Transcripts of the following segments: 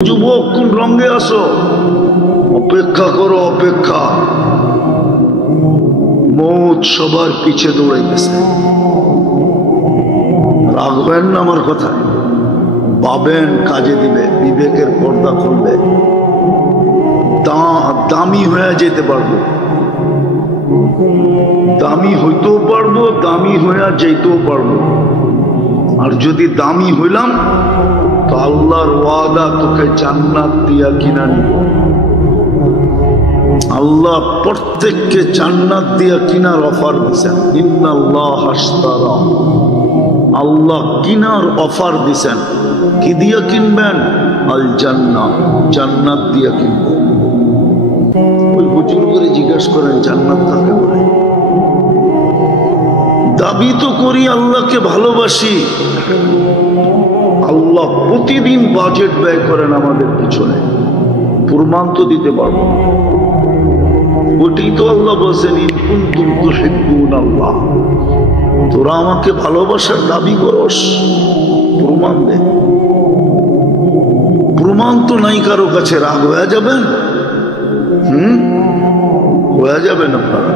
যুবক কোন রঙে আসো, অপেক্ষা করো অপেক্ষা। মৌত সবার পিছে দৌড়াইতেছে। রাখবেন না আমার কথা, পাবেন কাজে দিবে, বিবেকের পর্দা খুলবে, দামি হয়ে যেতে পারবো, দামি হইতেও পারবো, দামি হয়ে যেতেও পারবো। আর যদি দামি হইলাম তো আল্লাহর ওয়াদা তোকে জান্নাত দিয়া কিনা নিব। আল্লাহ প্রত্যেককে জান্নাত দিয়া কিনার অফার দিছেন। ইন্নাল্লাহ আশতারা, আল্লাহ কিনার অফার দিছেন। কি দিয়া কিনবেন? আল জান্নাহ, জান্নাত দিয়া কিনবেন। ওই হুজুর করে জিজ্ঞেস করেন জান্নাত কাকে বলে? দাবি তো করি আল্লাহকে ভালোবাসি, আল্লাহ প্রতিদিন বাজেট ব্যয় করেন আমাদের পিছনে, প্রমাণ তো দিতে পারবো। ওটাই তো আল্লাহ বলছেন, ইন কুনতুম তুহিব্বুনাল্লাহ, তোরা আমাকে ভালোবাসার দাবি করস, প্রমাণ দে। প্রমাণ তো নাই কারো কাছে, রাগ হয়ে যাবেন? হয়ে যাবেন আপনারা?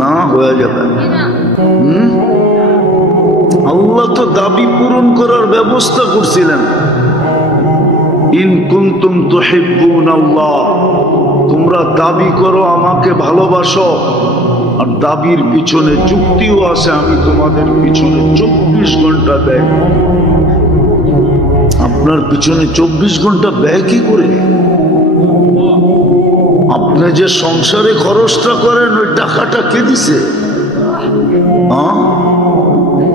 না হয়ে যাবেন। আল্লাহ তো দাবি পূরণ করার ব্যবস্থা করছিলেন। ইন কুনতুম তুহিব্বুনাল্লাহ, তোমরা দাবি করো আমাকে ভালোবাসো, আর দাবির পিছনে যুক্তিও আছে, আমি তোমাদের পিছনে 24 ঘন্টা ব্যয়। আপনার পিছনে 24 ঘন্টা ব্যয় কি করে? আপনি যে সংসারে খরচটা করেন ওই টাকাটা কে দিছে?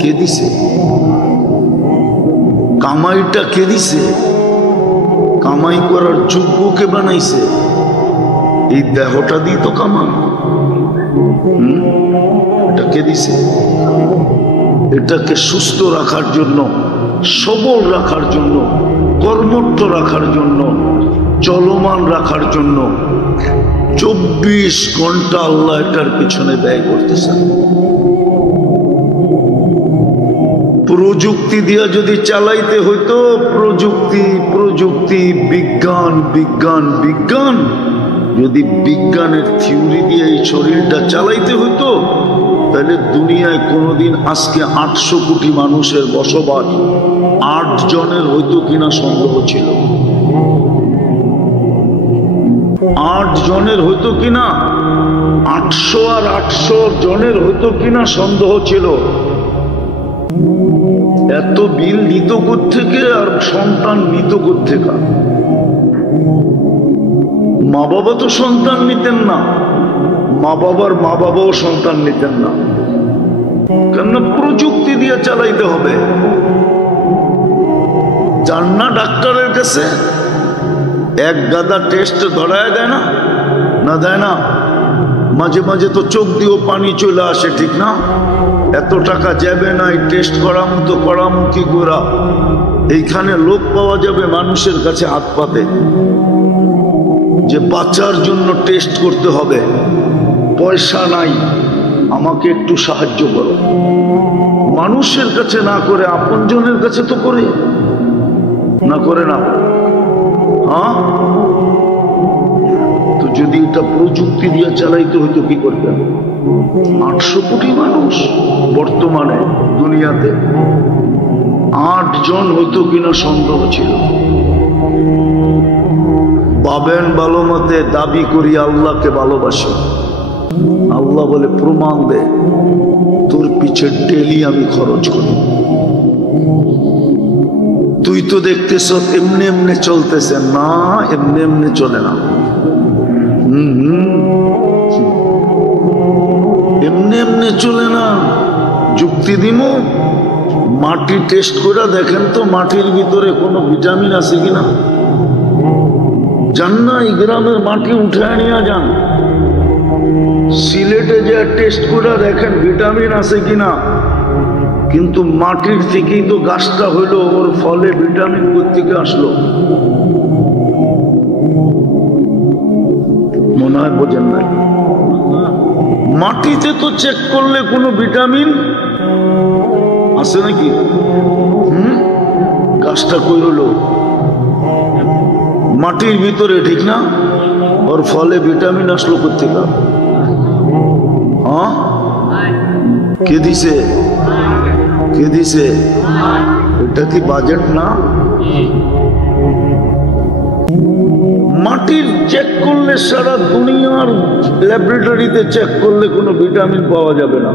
কে দিছে? কামাইটা কে দিছে? কামাই করার যোগ্য কে বানাইছে? এই দেহটা দিয়ে তো কামান। এটা কে দিছে? এটাকে সুস্থ রাখার জন্য, সবল রাখার জন্য, কর্মঠ রাখার জন্য, চলমান রাখার জন্য 24 ঘন্টা আল্লাহ এটার পিছনে ব্যয় করতেছেন। প্রযুক্তি দিয়া যদি চালাইতে হইতো, প্রযুক্তি প্রযুক্তি বিজ্ঞান বিজ্ঞান বিজ্ঞান, যদি বিজ্ঞানের থিওরি দিয়ে এই শরীরটা চালাইতে হইতো, তাহলে দুনিয়ায় কোনোদিন আজকে 800 কোটি মানুষের বসবাস 8 জনের হইতো কিনা সন্দেহ ছিল। 8 জনের হইতো কিনা, 800 আর 800 জনের হইতো কিনা সন্দেহ ছিল। এত বিল নিত কোত্থেকে, আর সন্তান নিত কোত্থেকে? মা বাবা তো সন্তান নিতেন না, মা বাবার মা বাবাও সন্তান নিতেন না, কেননা প্রযুক্তি দিয়ে চালাইতে হবে। যান না ডাক্তারের কাছে, এক গাদা টেস্ট ধরায় দেয় না? না দেয় না? মাঝে মাঝে তো চোখ দিয়েও পানি চলে আসে, ঠিক না? এত টাকা যাবে না এই টেস্ট করামু, তো করামু কি গোরা? এইখানে লোক পাওয়া যাবে মানুষের কাছে হাত পাতে, যে বাচ্চার জন্য টেস্ট করতে হবে, পয়সা নাই, আমাকে একটু সাহায্য করো। মানুষের কাছে না করে আপনজনের কাছে তো করে, না করে না? তো যদি এটা প্রযুক্তি দিয়ে চালাইতে হইতো কি করতেন? 800 কোটি মানুষ বর্তমানে দুনিয়াতে, 8 জন হইতো কিনা সন্দেহ ছিল। পাবেন ভালো মতে, দাবি করি আল্লাহকে ভালোবাসি। আল্লাহ বলে প্রমাণ দে, তোর পিছে ডেলি আমি খরচ করি। তুই তো দেখতেছ এমনি এমনি চলতেছে না, এমনি এমনি চলে না। এমনি এমনি চলে না। যুক্তি দিব, মাটি টেস্ট করে দেখেন তো মাটির ভিতরে কোনো ভিটামিন আছে কিনা। যান না, এই গ্রামের মাটি উঠে আনিয়া যান, সিলেটে যে টেস্ট করে দেখেন ভিটামিন আছে কিনা। কিন্তু মাটির থেকেই তো গাছটা হইলো, ওর ফলে ভিটামিন কোত্থেকে আসলো? মনে হয় বোঝেন নাই। মাটিতে তো চেক করলে কোনো ভিটামিন আছে নাকি? গাছটা কই হলো? মাটির ভিতরে, ঠিক না? ওর ফলে ভিটামিন আসলো কোথেকে? হ্যাঁ, কে দিছে? কে দিছে? এটা কি বাজেট না? মাটির চেক করলে, সারা দুনিয়ার ল্যাবরেটরিতে চেক করলে কোনো ভিটামিন পাওয়া যাবে না,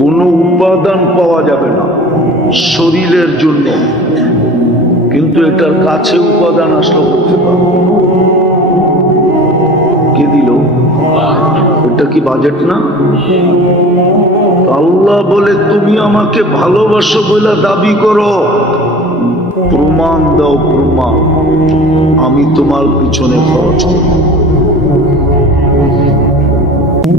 কোনো উপাদান পাওয়া যাবে না শরীরের জন্য। কিন্তু এটার কাছে উপাদান আসলো করতে পারবে, কে দিল? এটা কি বাজেট না? আল্লাহ বলে তুমি আমাকে ভালোবাসো বলে দাবি করো, প্রমাণ দাও, প্রমাণ, আমি তোমার পিছনে খরচ করব।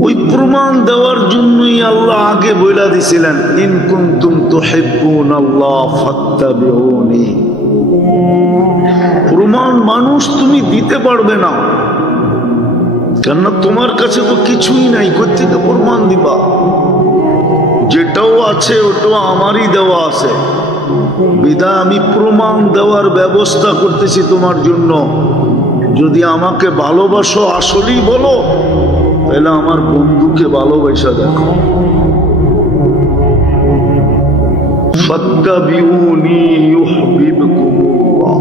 ওই প্রমাণ দেওয়ার জন্যই আল্লাহ আগে বইলা দিছিলেন, ইন কুনতুম তুহিব্বুনাল্লাহ ফাত্তাবিউনি। প্রমাণ মানুষ তুমি দিতে পারবে না, কেননা তোমার কাছে তো কিছুই নাই, কোত্থেকে প্রমাণ দিবা? যেটাও আছে ওটাও আমারই দেওয়া আছে, বিধায় আমি প্রমাণ দেওয়ার ব্যবস্থা করতেছি তোমার জন্য। যদি আমাকে ভালোবাসো আসলেই বলো, তাহলে আমার বন্ধুকে ভালোবাসা দেখো। ফাত্তাবিউনি ইউহিব্বুকুমুল্লাহ,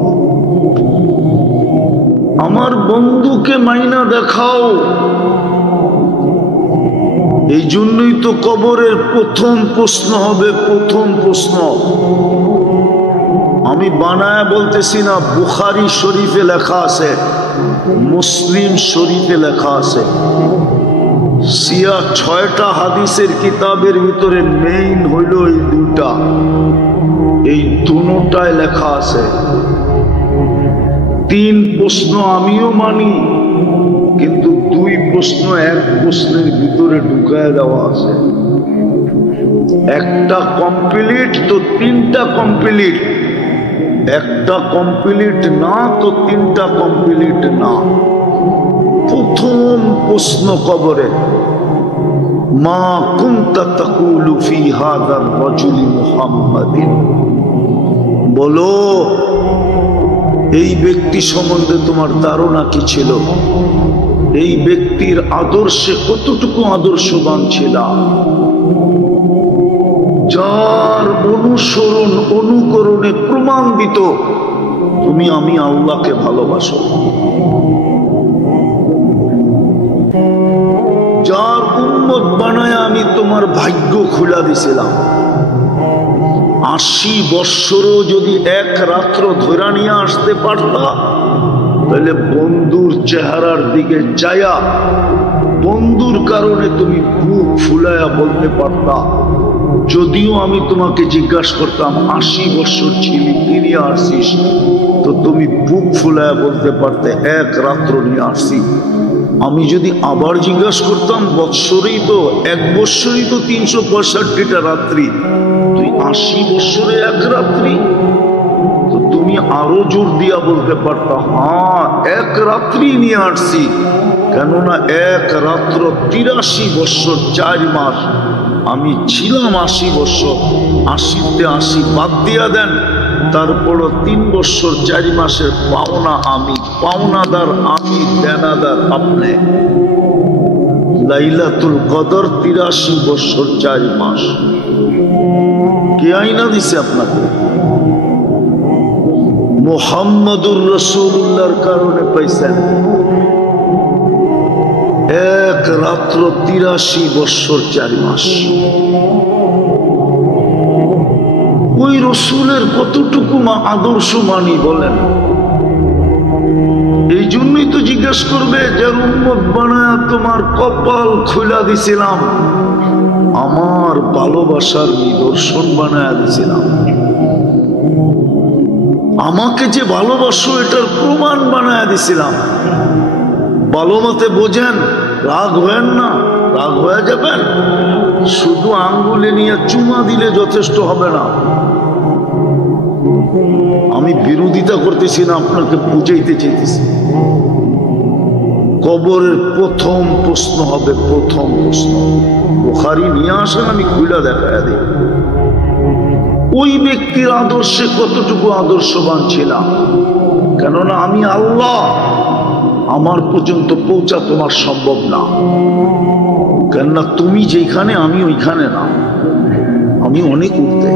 আমার বন্ধুকে মাইনা দেখাও। এই জন্যই তো কবরের প্রথম প্রশ্ন হবে, প্রথম প্রশ্ন। আমি বানায় বলতেছি না, বুখারী শরীফে লেখা আছে, মুসলিম শরীফে লেখা আছে। সিয়া 6টা হাদিসের কিতাবের ভিতরে মেইন হইল এই দুটা, এই দুটায় লেখা আছে। 3 প্রশ্ন আমিও মানি, কিন্তু 2 প্রশ্ন এক প্রশ্নের ভিতরে ঢুকায় দেওয়া আছে। একটা কমপ্লিট তো 3টা কমপ্লিট, একটা কমপ্লিট না তো 3টা কমপ্লিট না। প্রথম প্রশ্ন কবরে, মা কুনতা তাকুলু ফি হাদার রাজুলি মুহাম্মাদিন, বলো এই ব্যক্তি সম্বন্ধে তোমার ধারণা কি ছিল? এই ব্যক্তির আদর্শে কতটুকু আদর্শবান ছিল? যার অনুসরণ অনুকরণে প্রমাণ দিত তুমি আমি আল্লাহকে ভালোবাসো, যার উম্মত বানায় আমি তোমার ভাগ্য খুলা দিছিলাম। 80 বৎসরও যদি এক রাত্র ধরে নিয়ে আসতে পারতা, তাহলে বন্ধুর চেহারার দিকে চায়া বন্ধুর কারণে তুমি বুক ফুলায়া বলতে পারতা, যদিও আমি তোমাকে জিজ্ঞাসা করতাম 80 বছর ছিলি কি নিয়ে আসছিস, তো তুমি বুক ফুলায়া বলতে পারতে এক রাত্র নিয়ে আসছি। আমি যদি আবার জিজ্ঞাসা করতাম, বৎসরেই তো 1 বৎসরই তো 365টা রাত্রি, তুই 80 বৎসরে এক রাত্রি, তো তুমি আরো জোর দিয়া বলতে পারতা, হ্যাঁ এক রাত্রি নিয়ে আসছি। কেননা এক রাত্র 83 বৎসর 4 মাস, আমি ছিলাম 80 বৎসর, 80তে 80 বাদ দিয়া দেন, তারপরও 3 বৎসর 4 মাসের পাওনা আমি, পাওনাদার আমি, দেনাদার আপনি। লাইলাতুল কদর 83 বৎসর 4 মাস, কে আইনা দিছে আপনাকে? মুহাম্মাদুর রাসূলুল্লাহর কারণে পাইছেন। এক রাত্র 83 বৎসর 4 মাস। ওই রসুলের কতটুকু আদর্শ মানি বলেন? এই জন্যই তো জিজ্ঞেস করবে, যার উম্মত বানায় তোমার কপাল খুলা দিছিলাম, আমার ভালোবাসার নিদর্শন বানায় দিছিলাম, আমাকে যে ভালোবাসো এটার প্রমাণ বানায় দিছিলাম। ভালো মতে বোঝেন, রাগ হয়েন না, রাগ হয়ে যাবেন। শুধু আঙ্গুলে নিয়ে চুমা দিলে যথেষ্ট হবে না। আমি বিরোধিতা করতেছি না, আপনাকে বুঝাইতে চাইতেছি। কবরের প্রথম প্রশ্ন হবে, প্রথম প্রশ্ন। বুখারী নিয়ে আসেন, আমি খুলে দেখায় দিই ওই ব্যক্তির আদর্শে কতটুকু আদর্শবান ছিলাম। কেননা আমি আল্লাহ, আমার পর্যন্ত পৌঁছা তোমার সম্ভব না। কেননা তুমি যেখানে আমি ওইখানে না, আমি অনেক ঊর্ধ্বে।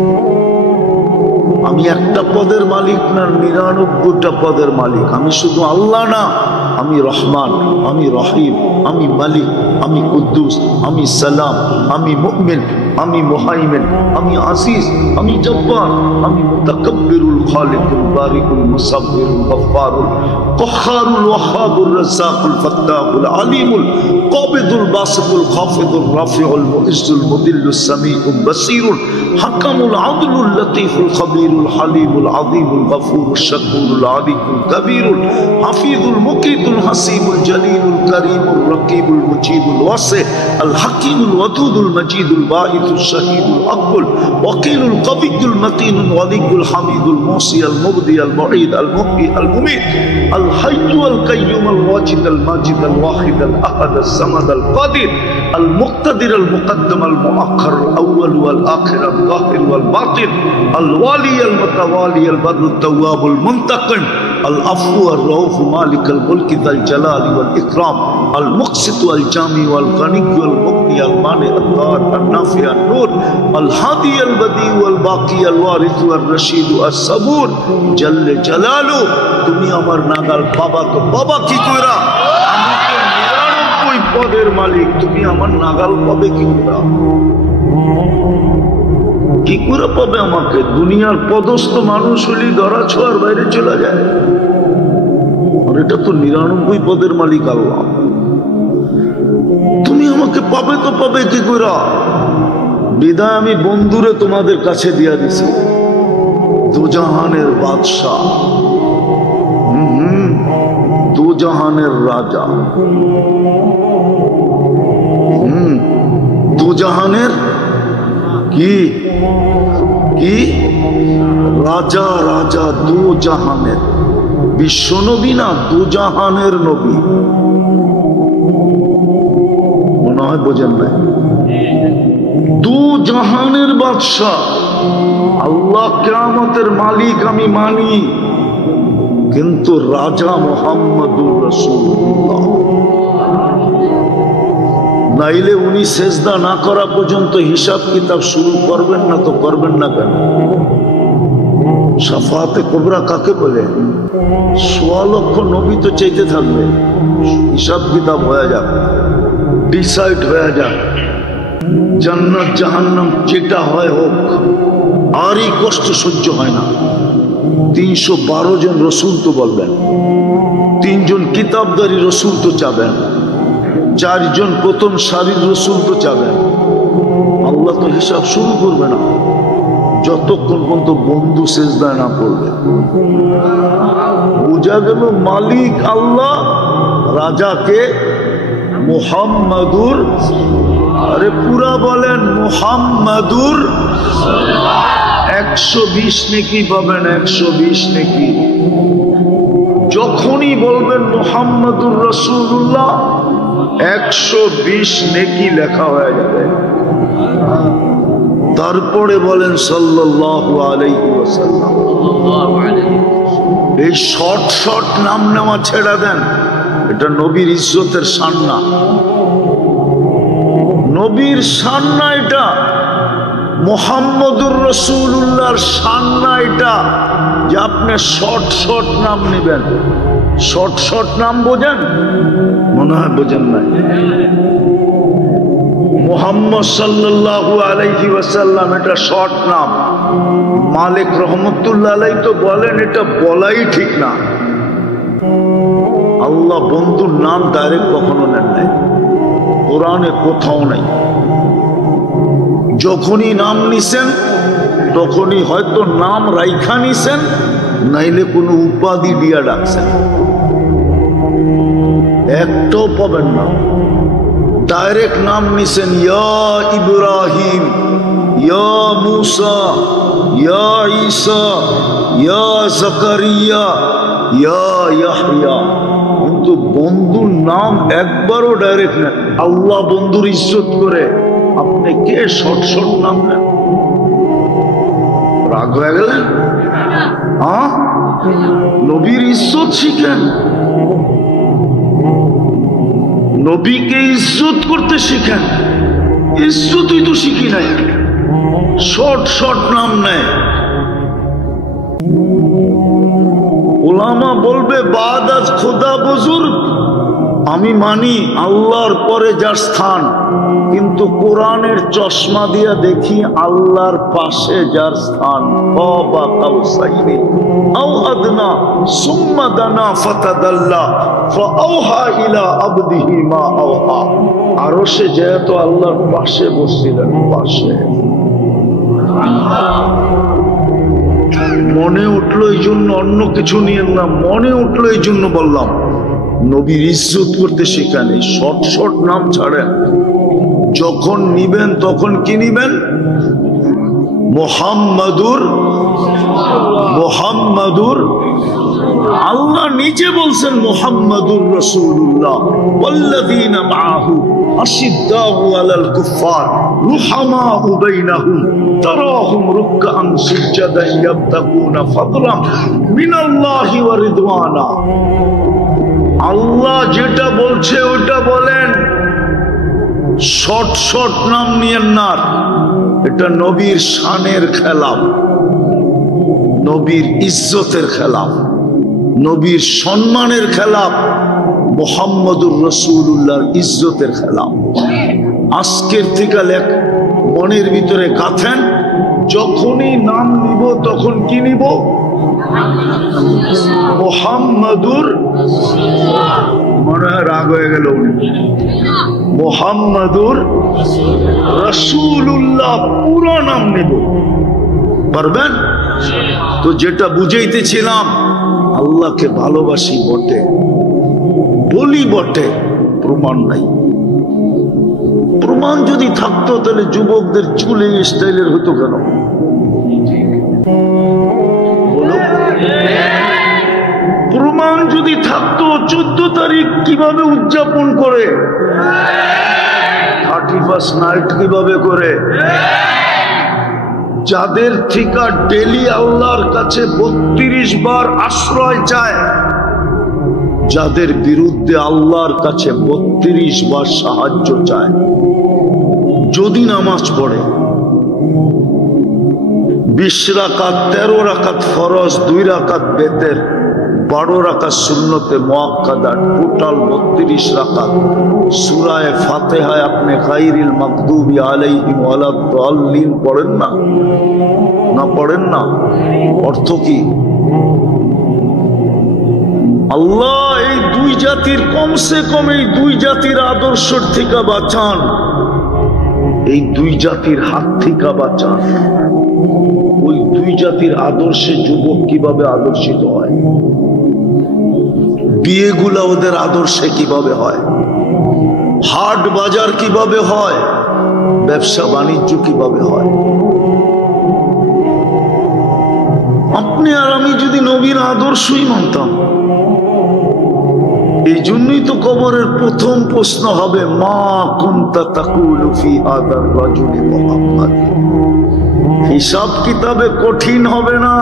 আমি একটা পদের মালিক না, 99টা পদের মালিক। আমি শুধু আল্লাহ না, আমি রহমান, আমি রহিম, আমি মালিক, আমি কুদ্দুস, আমি সালাম, আমি মুমিন, আমি মুহাইমিন, আমি আজিজ, আমি জব্বার, আমি মুতাকাব্বিরুল খালিকুল বারিকুল মুসাব্বিরুল গফফারুল কহ্হারুল ওয়াহ্হাবুর রাজ্জাকুল ফাত্তাহুল আলিমুল কাবিদুল বাসিতুল খাফিদুর রাফিউল মুইজ্জুল মুদিল্লুস সামিউল বাসীরুল হাকামুল আদলুল লতীফুল খবীরুল হালিমুল আযীমুল গফুরুশ শাকুরুল আলিকুল কবীরুল হাফিজুল মুকিতুল হাসিবুল জলিলুল করিমুল রকিবুল মুজিবুল ওয়াসি আল হাকিমুল ওয়াদুদুল মজিদুল বাঈতুল শাহীদুল আকবুল ওয়াকিলুল কবিয়ুল মতিনুল ওয়ালিয়ুল হামিদুল মুসি আল মুবদি আল মুঈদ আল মুহয়ি আল মুমীত আল হাইয়্যু আল কাইয়্যুম আল ওয়াজিদ আল মাজিদ আল ওয়াহিদ আল আহাদ আল সামাদ আল কাদির আল মুক্তাদির আল মুকদ্দম আল মুআখ্খার আল আউয়াল ওয়াল আখির আল যাহির ওয়াল বাতিন আল ওয়ালি আল মুতাওয়ালি আল বাদরুত তাওয়াব আল মুনতাকিম আল আফু আর রউফ মালিক আল মুলক যাল জালাল ওয়াল ইকরাম আল মুকসিত ওয়াল জামি ওয়াল গানি ওয়াল মুগনি আল মানি আল দার আল নাফি আল নূর আল হাদি আল বদি ওয়াল বাকি আল ওয়ারিস ওয়াল রশিদ আল সাবুর জাল্লে জালালু। তুমি আমার নাগাল বাবা, তো বাবা কি কইরা? আমি তো 99 পদের মালিক, তুমি আমার নাগাল পাবে কি কইরা? কি করে পাবে আমাকে? দুনিয়ার পদস্থ মানুষ হলেই ধরা ছোঁয়ার বাইরে চলে যায়, আর এটা তো 99 পদের মালিক আল্লাহ। তুমি আমাকে পাবে তো পাবে কি করে? বিদায় আমি বন্ধুরে তোমাদের কাছে দিয়া দিছি, দুজাহানের বাদশাহ, দুজাহানের রাজা, দুজাহানের কি কি রাজা, রাজা দুজাহানের, বিশ্ব নবী না, দুজাহানের নবী। মনে হয় বোঝেন নাই? দুজাহানের বাদশাহ আল্লাহ, কিয়ামতের মালিক আমি মানি, কিন্তু রাজা মুহাম্মদুর রাসূলুল্লাহ। নাইলে উনি সেজদা না করা পর্যন্ত হিসাব কিতাব শুরু করবেন না, তো করবেন না কেন? শাফাআতে কুবরা কাকে বলে? 1.25 লক্ষ নবী তো চাইতে থাকবে, হিসাব কিতাব হয়ে যাক, ডিসাইড হয়ে যাক, জান্নাত জাহান্নাম যেটা হয় হোক, আরই কষ্ট সহ্য হয় না। 312 জন রসুল তো বলবেন, 3 জন কিতাবদারি রসুল তো চাবেন, 4 জন প্রথম সারির রসুল তো চাবেন। আল্লাহ তো হিসাব শুরু করবে না যতক্ষণ পর্যন্ত বন্ধু সেজদা না পড়বে। বুঝা গেল মালিক আল্লাহ, রাজাকে মুহাম্মাদুর, আরে পুরা বলেন মুহাম্মাদুর। 120 নেকি পাবেন, 120 নেকি। যখনই বলবেন মুহাম্মাদুর রাসূলুল্লাহ, 120 নেকি লেখা হয়ে যাবে। তারপরে বলেন সাল্লাল্লাহু আলাইহি ওয়াসাল্লাম। এই শর্ট শর্ট নাম নেওয়া ছেড়ে দেন, এটা নবীর ইজ্জতের শান না, নবীর শান না এটা, মুহাম্মদুর রাসূলুল্লাহর শান না এটা, যে আপনি শর্ট শর্ট নাম নেবেন। শর্ট শর্ট নাম বোঝেন? মনে হয় বোঝেন না। মুহাম্মদ সাল্লাল্লাহু আলাইহি ওয়াসাল্লাম এটা শর্ট নাম। মালিক রহমতুল্লাহ আলাইহি তো বলেন এটা বলাই ঠিক না। আল্লাহ বন্ধুর নাম ডাইরেক্ট কখনো নেন নাই, কোরআনে কোথাও নাই। যখনই নাম নিছেন তখনই হয়তো নাম রাইখা নিছেন, নাইলে কোনো উপাধি দিয়া ডাকছেন, একটাও পাবেন না। ডাইরেক্ট নাম নিছেন, ইয়া ইব্রাহিম, ইয়া মুসা, ইয়া ঈসা, ইয়া জাকারিয়া, ইয়া ইয়াহইয়া। কিন্তু বন্ধুর নাম একবারও ডাইরেক্ট নেন। আল্লাহ বন্ধুর ইজ্জত করে, আপনি কে শর্ট শর্ট নাম নেন? রাগ হয়ে গেলেন? হ্যাঁ, নবীর ইজ্জত শিখেন, নবীকে ইজ্জত করতে শিখেন। ইজ্জতই তো শিখি নাই, শর্ট শর্ট নাম নেয়। ওলামা বলবে বাদ আজ খোদা বুজুর্গ, আমি মানি আল্লাহর পরে যার স্থান, কিন্তু কোরআনের চশমা দিয়া দেখি আল্লাহর পাশে যার স্থান। আরো সে যেহেতু আল্লাহর পাশে বসছিলেন, পাশে মনে উঠলো এই জন্য, অন্য কিছু নিয়ে না, মনে উঠলো এই জন্য বললাম নবীর ইজ্জত করতে শিখেন। এই শর্ট শর্ট নাম ছাড়েন, যখন নিবেন তখন কি নিবেন? মুহাম্মাদুর, মুহাম্মাদুর। আল্লাহ নিজে বলছেন মুহাম্মাদুর রাসূলুল্লাহ ওয়াল্লাযীনা মাআহু আশিদ্দাউ আলাল কুফফার রুহামাউ বাইনাহুম তারাহুম রুকআন সুজদান ইয়াবতাগুনা ফাদলাম মিনাল্লাহি ওয়া রিদওয়ানা। আল্লাহ যেটা বলছে ওটা বলেন, শর্ট শর্ট নাম নিয়েন না। এটা নবীর শানের খেলাফ, নবীর ইজ্জতের খেলাফ, নবীর সম্মানের খেলাফ, মুহাম্মদুর রাসূলুল্লাহর ইজ্জতের খেলাফ। আজকের থেকে মনের ভিতরে গাঁথেন, যখনই নাম নিব তখন কি নিব? মুহাম্মাদুর, মনে হয় রাগ হয়ে গেল, মুহাম্মাদুর রাসূলুল্লাহ পুরো নাম নিব। পারবেন তো? যেটা বুঝাইতেছিলাম, আল্লাহকে ভালোবাসি বটে, বলি বটে, প্রমাণ নাই। প্রমাণ যদি থাকতো তাহলে যুবকদের চুল এই স্টাইলের হতো কেন? প্রমাণ যদি থাকতো 14 তারিখ কিভাবে উদযাপন করে, 31st নাইট কিভাবে করে, যাদের থেকে ডেলি আল্লাহর কাছে 32 বার আশ্রয় চায়, যাদের বিরুদ্ধে আল্লাহর কাছে 32 বার সাহায্য চায়, যদি নামাজ পড়ে 20 রাকাত, 13 রাকাত ফরজ, 2 রাকাত বেতের, 12 রাকাত সুন্নতে মুআক্কাদা, টোটাল 32 রাকাত। সূরা ফাতিহায় আপনি গায়রিল মাগদুবি আলাইহিম ওয়ালাদ-দাল্লিন পড়েন না? না পড়েন না? অর্থ কি? আল্লাহ এই দুই জাতির, কমসে কম এই দুই জাতির আদর্শের থেকে বাঁচান, এই দুই জাতির হাত থেকে বাঁচান। ওই দুই জাতির আদর্শে যুবক কিভাবে আদর্শিত হয়, বিয়েগুলা ওদের আদর্শে কিভাবে হয়, হাট বাজার কিভাবে হয়, ব্যবসা বাণিজ্য কিভাবে হয়। আপনি আর আমি যদি নবীর আদর্শই মানতাম, এই জন্যই তো কবরের প্রথম প্রশ্ন হবে মা কুনতা তাকুলু ফি হাদার রাজুলি মুহাম্মাদ। হিসাব কিতাবে কঠিন হবে না,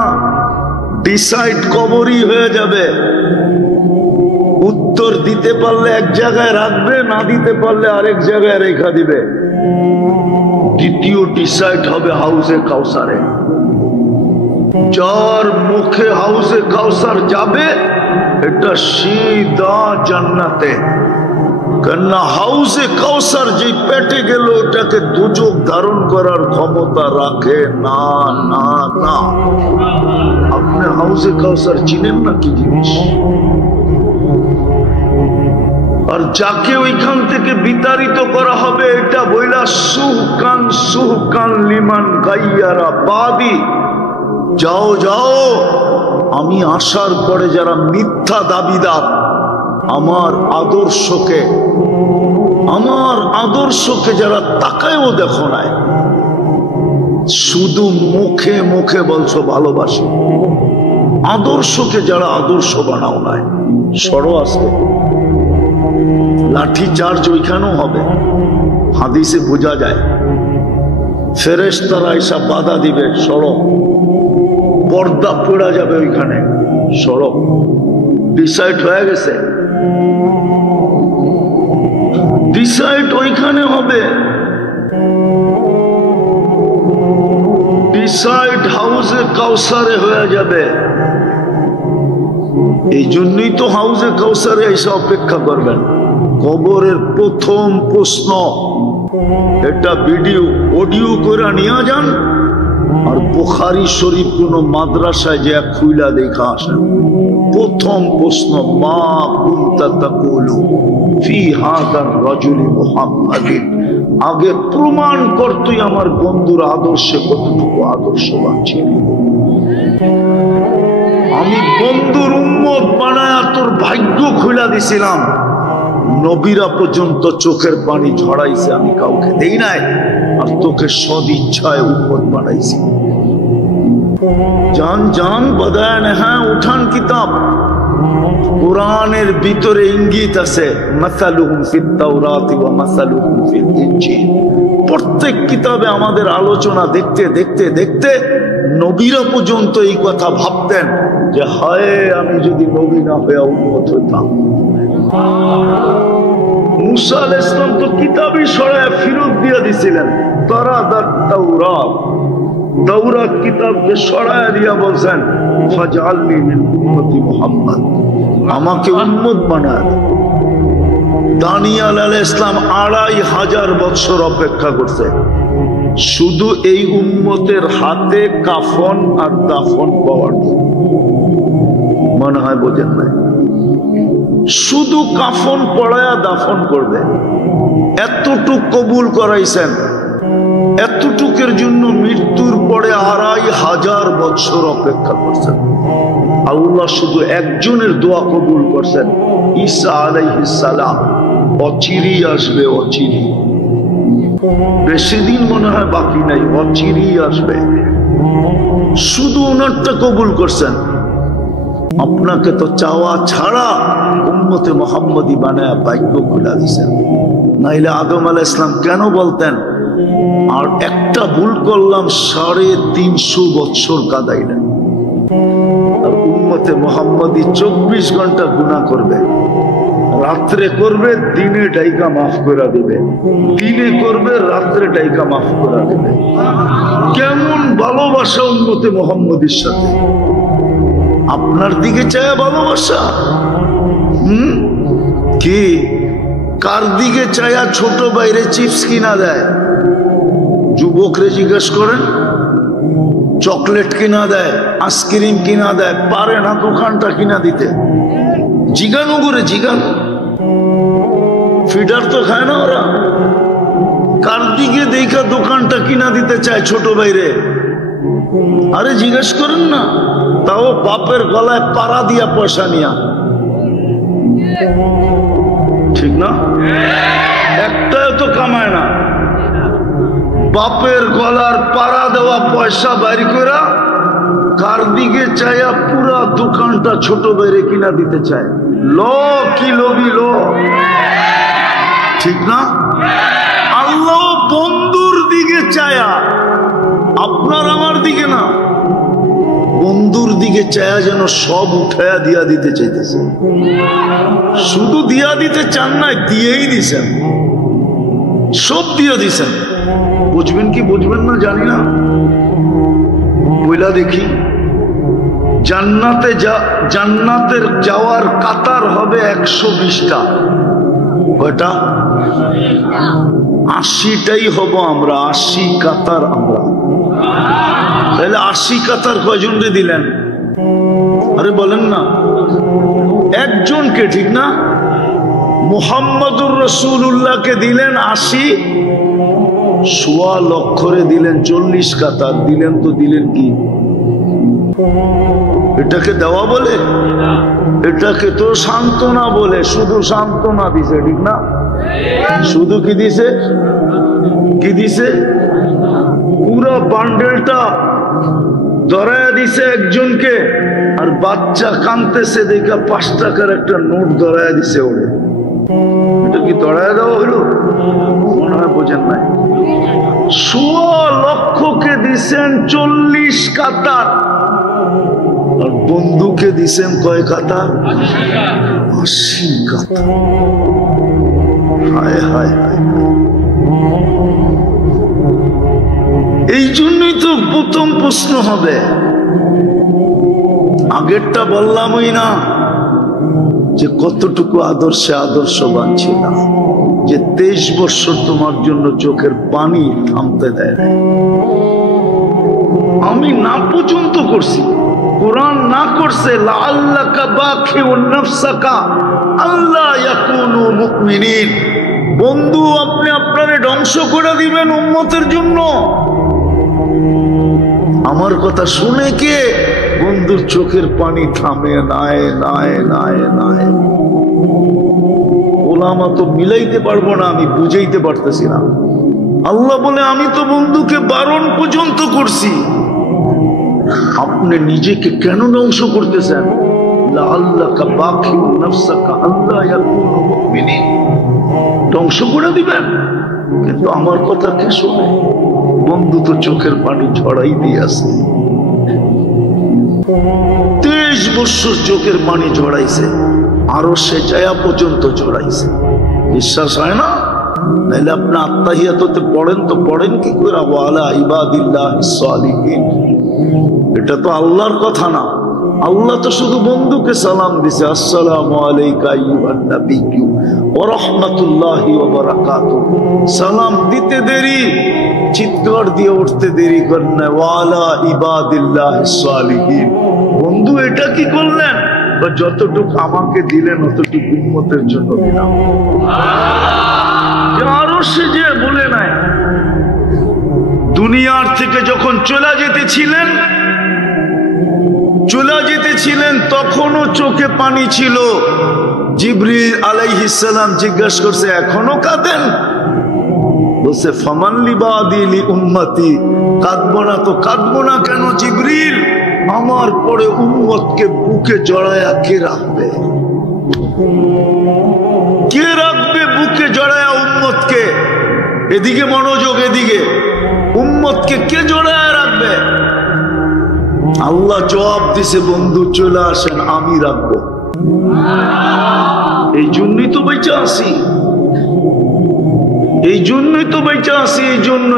ডিসাইড কবরই হয়ে যাবে। উত্তর দিতে পারলে এক জায়গায় রাখবে, না দিতে পারলে আরেক জায়গায় রেখা দিবে। দ্বিতীয় ডিসাইড হবে হাউজে কাউসারে। যার মুখে হাউজে কাউসার যাবে এটা সিধা জান্নাতে, কেননা হাউজে কাউসার যে পেটে গেল ওটাকে দুজক ধারণ করার ক্ষমতা রাখে না। না না, আপনি হাউজে কাউসার চিনেন না কি জিনিস? আর যাকে ওইখান থেকে বিতাড়িত করা হবে এটা বইলা সুহকান সুহকান লিমান গাইয়ারা বাদি, যাও যাও, আমি আসার পরে যারা মিথ্যা দাবিদার, আমার আদর্শকে যারা তাকায়ও দেখো নাই, শুধু মুখে মুখে বলছো ভালোবাসি, আদর্শকে যারা আদর্শ বানাও নাই, সরো আসতে। লাঠি চার্জ ওইখানেও হবে, হাদিসে বোঝা যায়। ফেরেশতারা এসে বাধা দিবে, সরো। পর্দা পড়া যাবে ওইখানে, সড়ক ডিসাইড হয়ে গেছে, ডিসাইড ওইখানে হবে, ডিসাইড হাউজে কাউসারে হয়ে যাবে। এই জন্যই তো হাউজে কাউসারে এসে অপেক্ষা করবেন। কবরের প্রথম প্রশ্ন, এটা ভিডিও অডিও করে নিয়ে যান, আর বুখারী শরীফ কোন মাদ্রাসায় যে খুইলা দেখা আসেন। প্রথম প্রশ্ন, মা কুনতা তাকুলু ফি হাযার রাজুলি মুহাম্মাদিন। আগে প্রমাণ কর তুই আমার বন্ধুর আদর্শে কতটুকু আদর্শবান ছিলি। আমি বন্ধুর উম্মত বানায়া তোর ভাগ্য খুইলা দিছিলাম, নবীরা পর্যন্ত চোখের পানি ঝরাইছে, আমি কাউকে দেই নাই, আর তোকে সদিচ্ছায় উম্মত বানাইছি। জান জান বদায় না, উঠান কিতাব, কোরআনের ভিতরে ইঙ্গিত আছে, মাসালুহুম ফিত তাওরাতি ওয়া মাসালুহুম ফিল ইনজিল। প্রত্যেক কিতাবে আমাদের আলোচনা দেখতে দেখতে দেখতে নবীরা পর্যন্ত এই কথা ভাবতেন যে হায় আমি যদি নবী না হয়ে উম্মত হইতাম। মুসা আলাইহিস সালাম তো কিতাবই সরায় ফেরত দিয়ে দিছিলেন, তারাদাত তাওরাত, তাওরাত কিতাবকে সরায় দিয়া বলছেন ফাজআলনি মিন উম্মতি মুহাম্মদ, আমাকে উম্মত বানায়। দানিয়েল আলাইহিস সালাম 2500 বছর অপেক্ষা করছে শুধু এই উম্মতের হাতে কাফন আর দাফন পাওয়ার জন্য। মনে হয় বোঝেন নাই, শুধু কাফন পড়ায়া দাফন করবে, এতটুক কবুল করাইছেন। এতটুকের জন্য মৃত্যুর পরে 2500 বছর অপেক্ষা করছেন। আল্লাহ শুধু একজনের দোয়া কবুল করছেন, ঈসা আলাইহিস সালাম। অচিরেই আসবে, অচিরেই, বেশি দিন মনে হয় বাকি নাই, অচিরেই আসবে। শুধু ওনারটা কবুল করছেন। আপনাকে তো চাওয়া ছাড়া উম্মতে মুহাম্মদী বানায়া ভাগ্য খুলে দিয়েছেন। নাইলে আদম আলাইহিস সালাম কেন বলতেন আর একটা ভুল করলাম 350 বছর কাদাইলেন। আর উম্মতে মুহাম্মদী 24 ঘন্টা গুনাহ করবে, রাত্রে করবে, দিনে ডাইকা মাফ করে দিবে, দিনে করবে, রাত্রে ডাইকা মাফ করে দিবে। কেমন ভালোবাসা উম্মতে মুহাম্মদীর সাথে, আপনার দিকে চায় ভালোবাসা। কি কার দিকে চায়া ছোট বাইরে চিপস কিনা দেয়? যুবকরে জিজ্ঞেস করেন, চকলেট কিনা দেয়, আইসক্রিম কিনা দেয়, পারে না দোকানটা কিনা দিতে। জিগানো করে জিগানো, ফিডার তো খায় না ওরা। কার দিকে দেখা দোকানটা কিনা দিতে চায় ছোট বাইরে? আরে জিজ্ঞেস করেন না, তাও বাপের গলায় পাড়া দিয়া পয়সা নিয়া। ঠিক না? একটাও তো কামায় না, বাপের গলার পাড়া দেওয়া পয়সা বাইর করা কার দিকে চাইয়া পুরা দোকানটা ছোট বাইরে কিনা দিতে চায়। লো কি লোভী লো, ঠিক না? আল্লাহ বন্ধুর দিকে চায়া, আপনার আমার দিকে না, বন্ধুর দিকে চায়া যেন সব উঠায়া দিয়া দিতে চাইতেছে। শুধু দিয়া দিতে চান না, দিয়েই দিছেন, সব দিয়ে দিছেন। বুঝবেন কি বুঝবেন না জানি না, বইলা দেখি। জান্নাতের যাওয়ার কাতার হবে 120টা। কয়টা? 80টাই হব আমরা, 80 কাতার আমরা। তাহলে 80 কাতার কয়জনকে দিলেন? আরে বলেন না, একজনকে, ঠিক না? মুহাম্মদুর রাসূলুল্লাহকে দিলেন 80, 1.25 লক্ষরে দিলেন 40 কাতার। দিলেন তো দিলেন কি? এটাকে দেওয়া বলে? এটাকে তো সান্ত্বনা বলে। শুধু সান্ত্বনা দিছে, ঠিক না? শুধু কি দিছে? কি দিছে? পুরো বান্ডেলটা ধরায়া দিছে একজনকে, আর বাচ্চা কাঁদতেছে দেখা 5 টাকার একটা নোট ধরায়া দিছে ওরে। এটা কি ধরায়া দেওয়া হলো? মনে হয় বোঝেন নাই। 1.25 লক্ষকে দিছেন 40 কাতার। আর বন্ধুকে দিছেন কয় কাতা? 80 কাতা। হায় হায় হায়। এই জন্যই তো প্রথম প্রশ্ন হবে, আগেরটা বললামই না যে কতটুকু আদর্শে আদর্শবান ছিল, যে 23 বছর তোমার জন্য চোখের পানি থামতে দেয়। আমি না পর্যন্ত করছি, কোরআন না করছে লাআল্লাকা বাখিউন নাফসাকা আল্লা ইয়াকুনু মুমিনিন। বন্ধু আপনি আপনারে ধ্বংস করে দিবেন উম্মতের জন্য। আমার কথা শুনে কে বন্ধুর চোখের পানি থামে? নাই নাই নাই নাই। ওলামা তো মিলাইতে পারবো না, আমি বুঝাইতে পারতেছি না। আল্লাহ বলে আমি তো বন্ধুকে বারণ পর্যন্ত করছি, আপনি নিজেকে কেন ধ্বংস করতেছেন? লাআল্লাকা বাখিউন নাফসাকা আল্লা ইয়াকুনু মুমিনিন। ধ্বংস করে দিবেন, কিন্তু আমার কথা কে শোনে? বন্ধু তো চোখের পানি ঝরাই দিয়ে আছে। 23 বছর চোখের পানি ঝরাইছে, আরো সে জায়া পর্যন্ত ঝরাইছে। বিশ্বাস হয় না? নাইলে আপনি আত্তাহিয়াতে পড়েন তো পড়েন কি করে? ওয়ালা ইবাদিল্লাহিস সালিহিন। এটা তো আল্লাহর কথা না। আল্লাহ তো শুধু বন্ধুকে সালাম দিছে, আসসালামু আলাইকা আইয়ুহান নাবিয়্যু ওয়া রাহমাতুল্লাহি ওয়া বারাকাতুহু। সালাম দিতে দেরি, চিৎকার দিয়ে উঠতে দেরি করেন না, ওয়ালা ইবাদিল্লাহিস সালিহিন। বন্ধু এটা কি করলেন? বা যতটুকু আমাকে দিলেন অতটুকু উম্মতের জন্য দিলাম। আরো সে যে বলে নাই, দুনিয়ার থেকে যখন চলে যেতেছিলেন তখনও চোখে পানি ছিল। জিবরিল আলাইহিস সালাম জিজ্ঞাসা করছে, এখনো কাঁদেন? বলছে ফামান লিবাদি লি উম্মতি। কাঁদবো না তো কাঁদবো না কেন জিবরিল? আমার পরে উম্মতকে বুকে জড়ায়া কে রাখবে? কে রাখবে বুকে জড়ায়া উম্মতকে? এদিকে মনোযোগ, এদিকে। উম্মতকে কে জড়ায়া রাখবে? আল্লাহ জবাব দিছে, বন্ধু চলে আসেন, আমি রাখবো। এই জন্যই তো বেঁচে আছি, এই জন্যই তো বেঁচে আছি। এই জন্য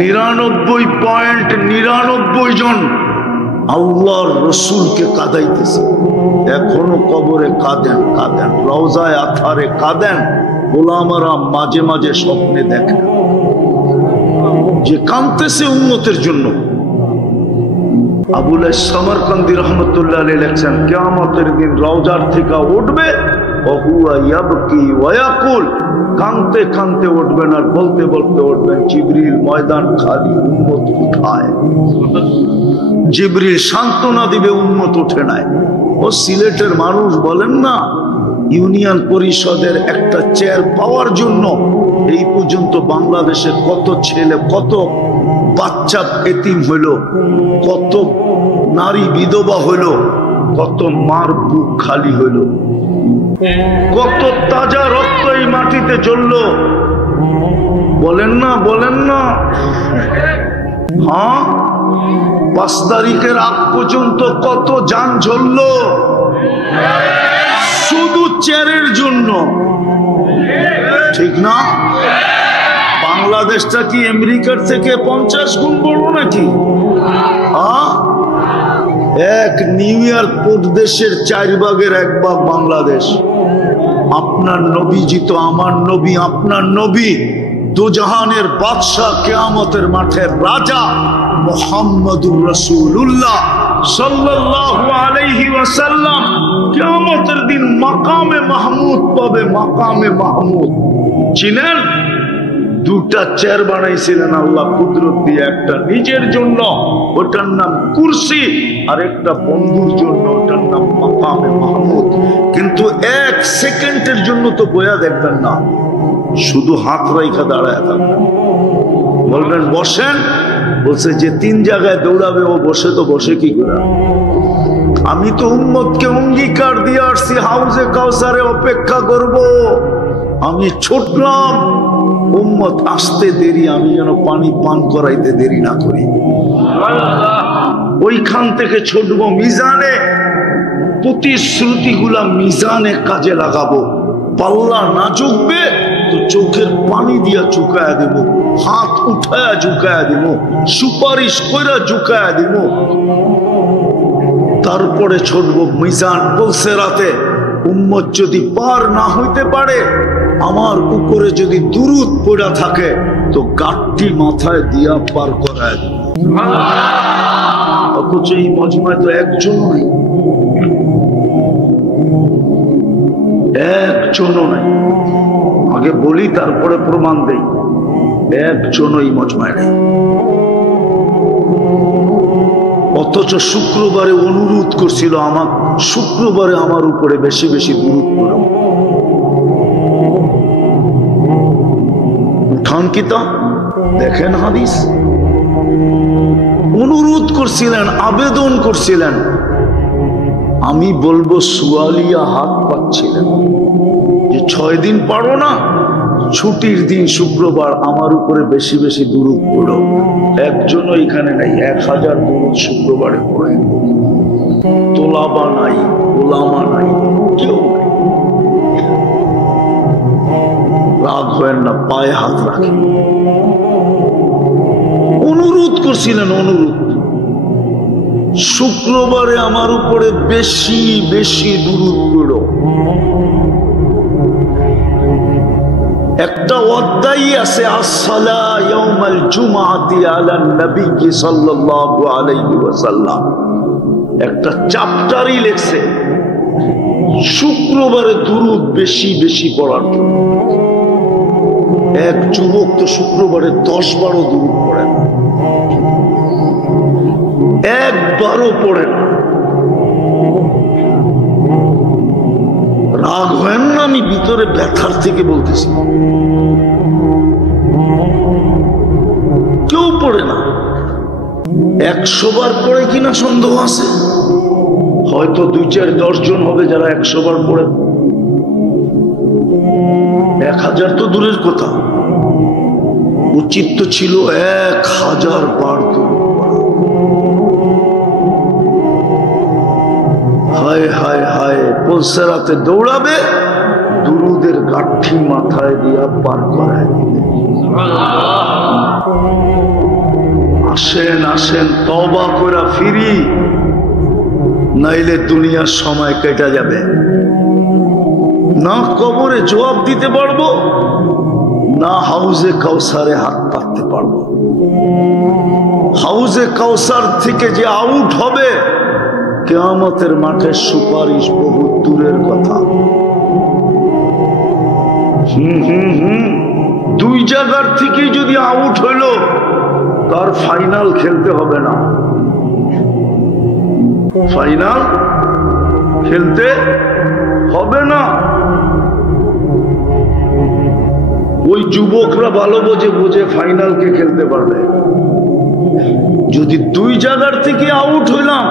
99.99 জন আল্লাহর রসুলকে কাঁদাইতেছে। এখনো কবরে কাঁদেন, রওজায়ে আতহারে কাঁদেন। ওলামারা মাঝে মাঝে স্বপ্নে দেখেন যে কাঁদতেছে উম্মতের জন্য। আবুল সামরকান্দি রহমতুল্লাহ আলাইহি লেখেন, কিয়ামতের দিন রওজার থেকে উঠবে, ওহুয়া ইয়াবকি ওয়া ইয়াকুল। কাঁদতে কাঁদতে উঠবেন আর বলতে বলতে উঠবেন, জিবরিল ময়দান খালি, উম্মত উঠায়। জিবরিল সান্ত্বনা দিবে, উম্মত উঠে নাই। ও সিলেটের মানুষ বলেন না, ইউনিয়ন পরিষদের একটা চেয়ার পাওয়ার জন্য এই পর্যন্ত বাংলাদেশের কত ছেলে, কত বাচ্চা এতিম হইল, কত নারী বিধবা হইল, কত মার বুক খালি হইল, কত তাজা রক্ত এই মাটিতে জ্বলল। বলেন না, বলেন না? হ্যাঁ, 5 তারিখের আগ পর্যন্ত কত জান জ্বলল শুধু চেয়ারের জন্য, ঠিক না? বাংলাদেশটা কি আমেরিকার থেকে 50 গুণ বড় নাকি? এক নিউ ইয়র্ক প্রদেশের 4 ভাগের 1 ভাগ বাংলাদেশ। আপনার নবীজি তো আমার নবী, আপনার নবী দুজাহানের বাদশাহ, কিয়ামতের মাঠের রাজা মুহাম্মদুর রাসূলুল্লাহ সাল্লাল্লাহু আলাইহি ওয়াসাল্লাম কিয়ামতের দিন মাকামে মাহমুদ পাবে। মাকামে মাহমুদ চিনেন? 2টা চেয়ার বানাইছিলেন আল্লাহ কুদরত দিয়ে, একটা নিজের জন্য, ওটার নাম কুরসি, আর একটা বন্ধুর জন্য, ওটার নাম মাকামে মাহমুদ। কিন্তু 1 সেকেন্ডের জন্য তো বয়া দেখবেন না, শুধু হাত রাইখা দাঁড়ায় থাকবেন। বলবেন বসেন, বলছে যে 3 জায়গায় দৌড়াবে ও বসে, তো বসে কি করে? আমি তো উম্মতকে অঙ্গীকার দিয়ে আসছি, হাউজে কাউসারে অপেক্ষা করব। আমি ছুটলাম, উম্মত আসতে দেরি, আমি যেন পানি পান করাইতে দেরি না করি। ওইখান থেকে ছুটবো মিজানে, প্রতিশ্রুতিগুলা মিজানে কাজে লাগাবো। পাল্লা না ঝুঁকবে তো চোখের পানি দিয়া ঝুঁকায়া দেব, হাত উঠায়া ঝুঁকায়া দেব, সুপারিশ কইরা ঝুঁকায়া দেব। তারপরে ছুটবো মিজান। বলছে রাতে উম্মত যদি পার না হইতে পারে, আমার উপরে যদি দুরূদ পড়া থাকে তো গাঁটটি মাথায় দিয়া পার করায় দেব। অথচ এই মজমায় তো একজন নাই, একজনও নাই। আগে বলি তারপরে প্রমাণ দেই, একজনও এই মজমায় নেই। অথচ শুক্রবারে অনুরোধ করছিল আমার, শুক্রবারে আমার উপরে বেশি বেশি দুরূদ পড়ো। উঠান কিতাব দেখেন, হাদিস অনুরোধ করছিলেন, আবেদন করছিলেন। আমি বলবো সুয়ালিয়া হাত পাচ্ছিলেন যে 6 দিন পারো না, ছুটির দিন শুক্রবার আমার উপরে বেশি বেশি দুরূদ পড়ো। একজনও এখানে নাই। 1000 দুরূদ শুক্রবারে পড়ে। তোলাবা নাই, ওলামা নাই, কেউ নাই। রাগ হয় না, পায়ে হাত রাখেন। অনুরোধ করছিলেন, অনুরোধ, শুক্রবারে আমার উপরে বেশি বেশি দুরূদ পড়ো। একটা অধ্যায় আছে আসসালা ইয়াউমাল জুমআতি আলান নবী সাল্লাল্লাহু আলাইহি ওয়াসাল্লাম, একটা চ্যাপ্টারই লেখছে শুক্রবারে দুরূদ বেশি বেশি পড়ার জন্য। এক যুবক তো শুক্রবারে 10-12 দুরূদ পড়ে না, একবারও পড়ে না। রাগ হয় না, আমি ভিতরে ব্যথার থেকে বলতেছি। কেউ পড়ে না। 100 বার পড়ে কিনা সন্দেহ আছে, হয়তো 2-4-10 জন হবে যারা 100 বার পড়ে। 1000 তো দূরের কথা, উচিত তো ছিল 1000 বার দুরূদ পড়া। হায় হায় হায়, পলসে রাতে দৌড়াবে, দুরুদের গাঠি মাথায় দিয়া পার করায় দিবে। আসেন আসেন, তওবা কইরা ফিরি, নাইলে দুনিয়ার সময় কেটে যাবে। না কবরে জবাব দিতে পারবো, না হাউজে কাউসারে হাত পাততে পারবো। হাউজে কাউসার থেকে যে আউট হবে, কিয়ামতের মাঠে সুপারিশ বহু দূরের কথা। 2 জায়গার থেকে যদি আউট হইল, তার ফাইনাল খেলতে হবে না, ফাইনাল খেলতে হবে না। ওই যুবকরা ভালো বোঝে ফাইনালকে খেলতে পারবে। যদি 2 জায়গার থেকে আউট হইলাম,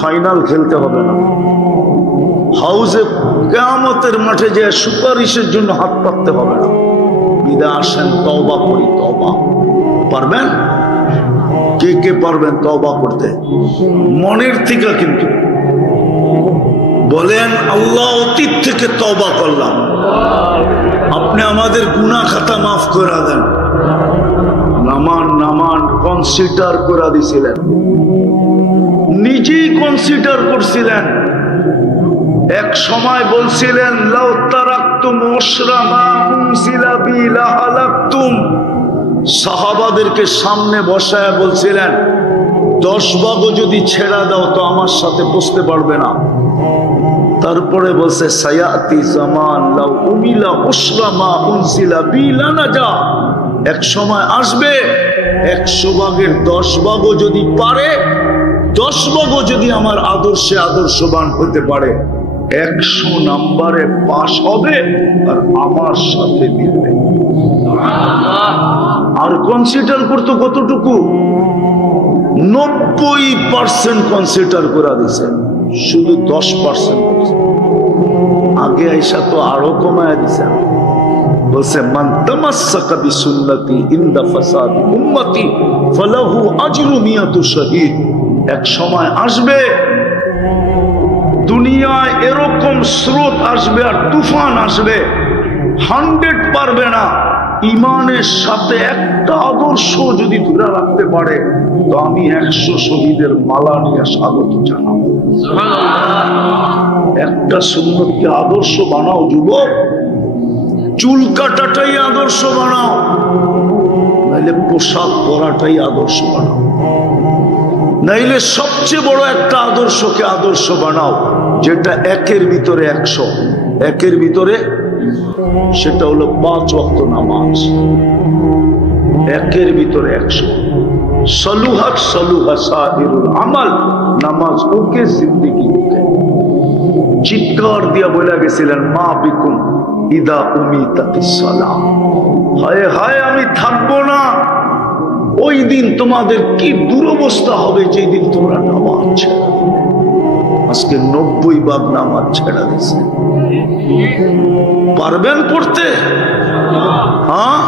ফাইনাল খেলতে হবে না। হাউজে কিয়ামতের মাঠে যে সুপারিশের জন্য হাত পাততে হবে না। বিদায় আসেন, তওবা করি। তওবা পারবেন? কে কে পারবেন তওবা করতে? মনের থেকে কিন্তু বলেন, আল্লাহ অতীত থেকে তওবা করলাম, আপনি আমাদের গুনাহ খাতা মাফ করে দেন। নামান নামান কনসিডার করে দিছিলেন, নিজেই কনসিডার করছিলেন। এক সময় বলছিলেন, লাউ তারাকতুম উশরা মা উনজিলা বি লাহালাকতুম। সাহাবাদেরকে সামনে বসায় বলছিলেন, 10 ভাগও যদি ছেড়া দাও তো আমার সাথে বসতে পারবে না। তারপরে বলছে, সায়াতি জামান লাউ উমিলা উশরা মা উনজিলা বি লানাজা। এক সময় আসবে 100 ভাগের 10 ভাগও যদি পারে, 10 ভাগও যদি আমার আদর্শে আদর্শবান হতে পারে, 100 নম্বরে পাশ হবে আর আমার সাথে মিলবে। আর কনসিডার করতো কতটুকু? 90% কনসিডার করে দিছে, শুধু 10% করছে। আগে আইসা তো আরো কমায় দিছে, বলছে, মান তামাসসাকা বিসুন্নতি ইনদা ফাসাদ উম্মতি ফালাহু আজরু 100 শহীদ। এক সময় আসবে দুনিয়ায় এরকম স্রোত আসবে আর তুফান আসবে, 100 পারবে না ইমানের সাথে একটা আদর্শ যদি ধরে রাখতে পারে, তো আমি 100 শহীদের মালা নিয়ে স্বাগত জানাবো। একটা সুন্নতকে আদর্শ বানাও যুবক, চুল কাটাটাই আদর্শ বানাও, নাইলে পোশাক পরাটাই আদর্শ বানাও, নাইলে সবচেয়ে বড় একটা আদর্শকে আদর্শ বানাও যেটা 1-এর ভিতরে 100, 1-এর ভিতরে, সেটা হলো 5 ওয়াক্ত নামাজ, 1-এর ভিতরে 100। সলুহাত সলুহা সাইরুল আমাল, নামাজ ওকে, জিন্দেগি ওকে। চিৎকার দিয়া বলে গেছিলেন মা বিকুম ইদা উমিতাতিস সালাহ, হায় হায় আমি থাকবো না, ওই দিন তোমাদের কি দুরবস্থা হবে যেই দিন তোমরা নামাজ ছেড়ে দেবে। আজকে 90 নামাজ ছেড়ে দিছে। পারবেন পড়তে? হ্যাঁ,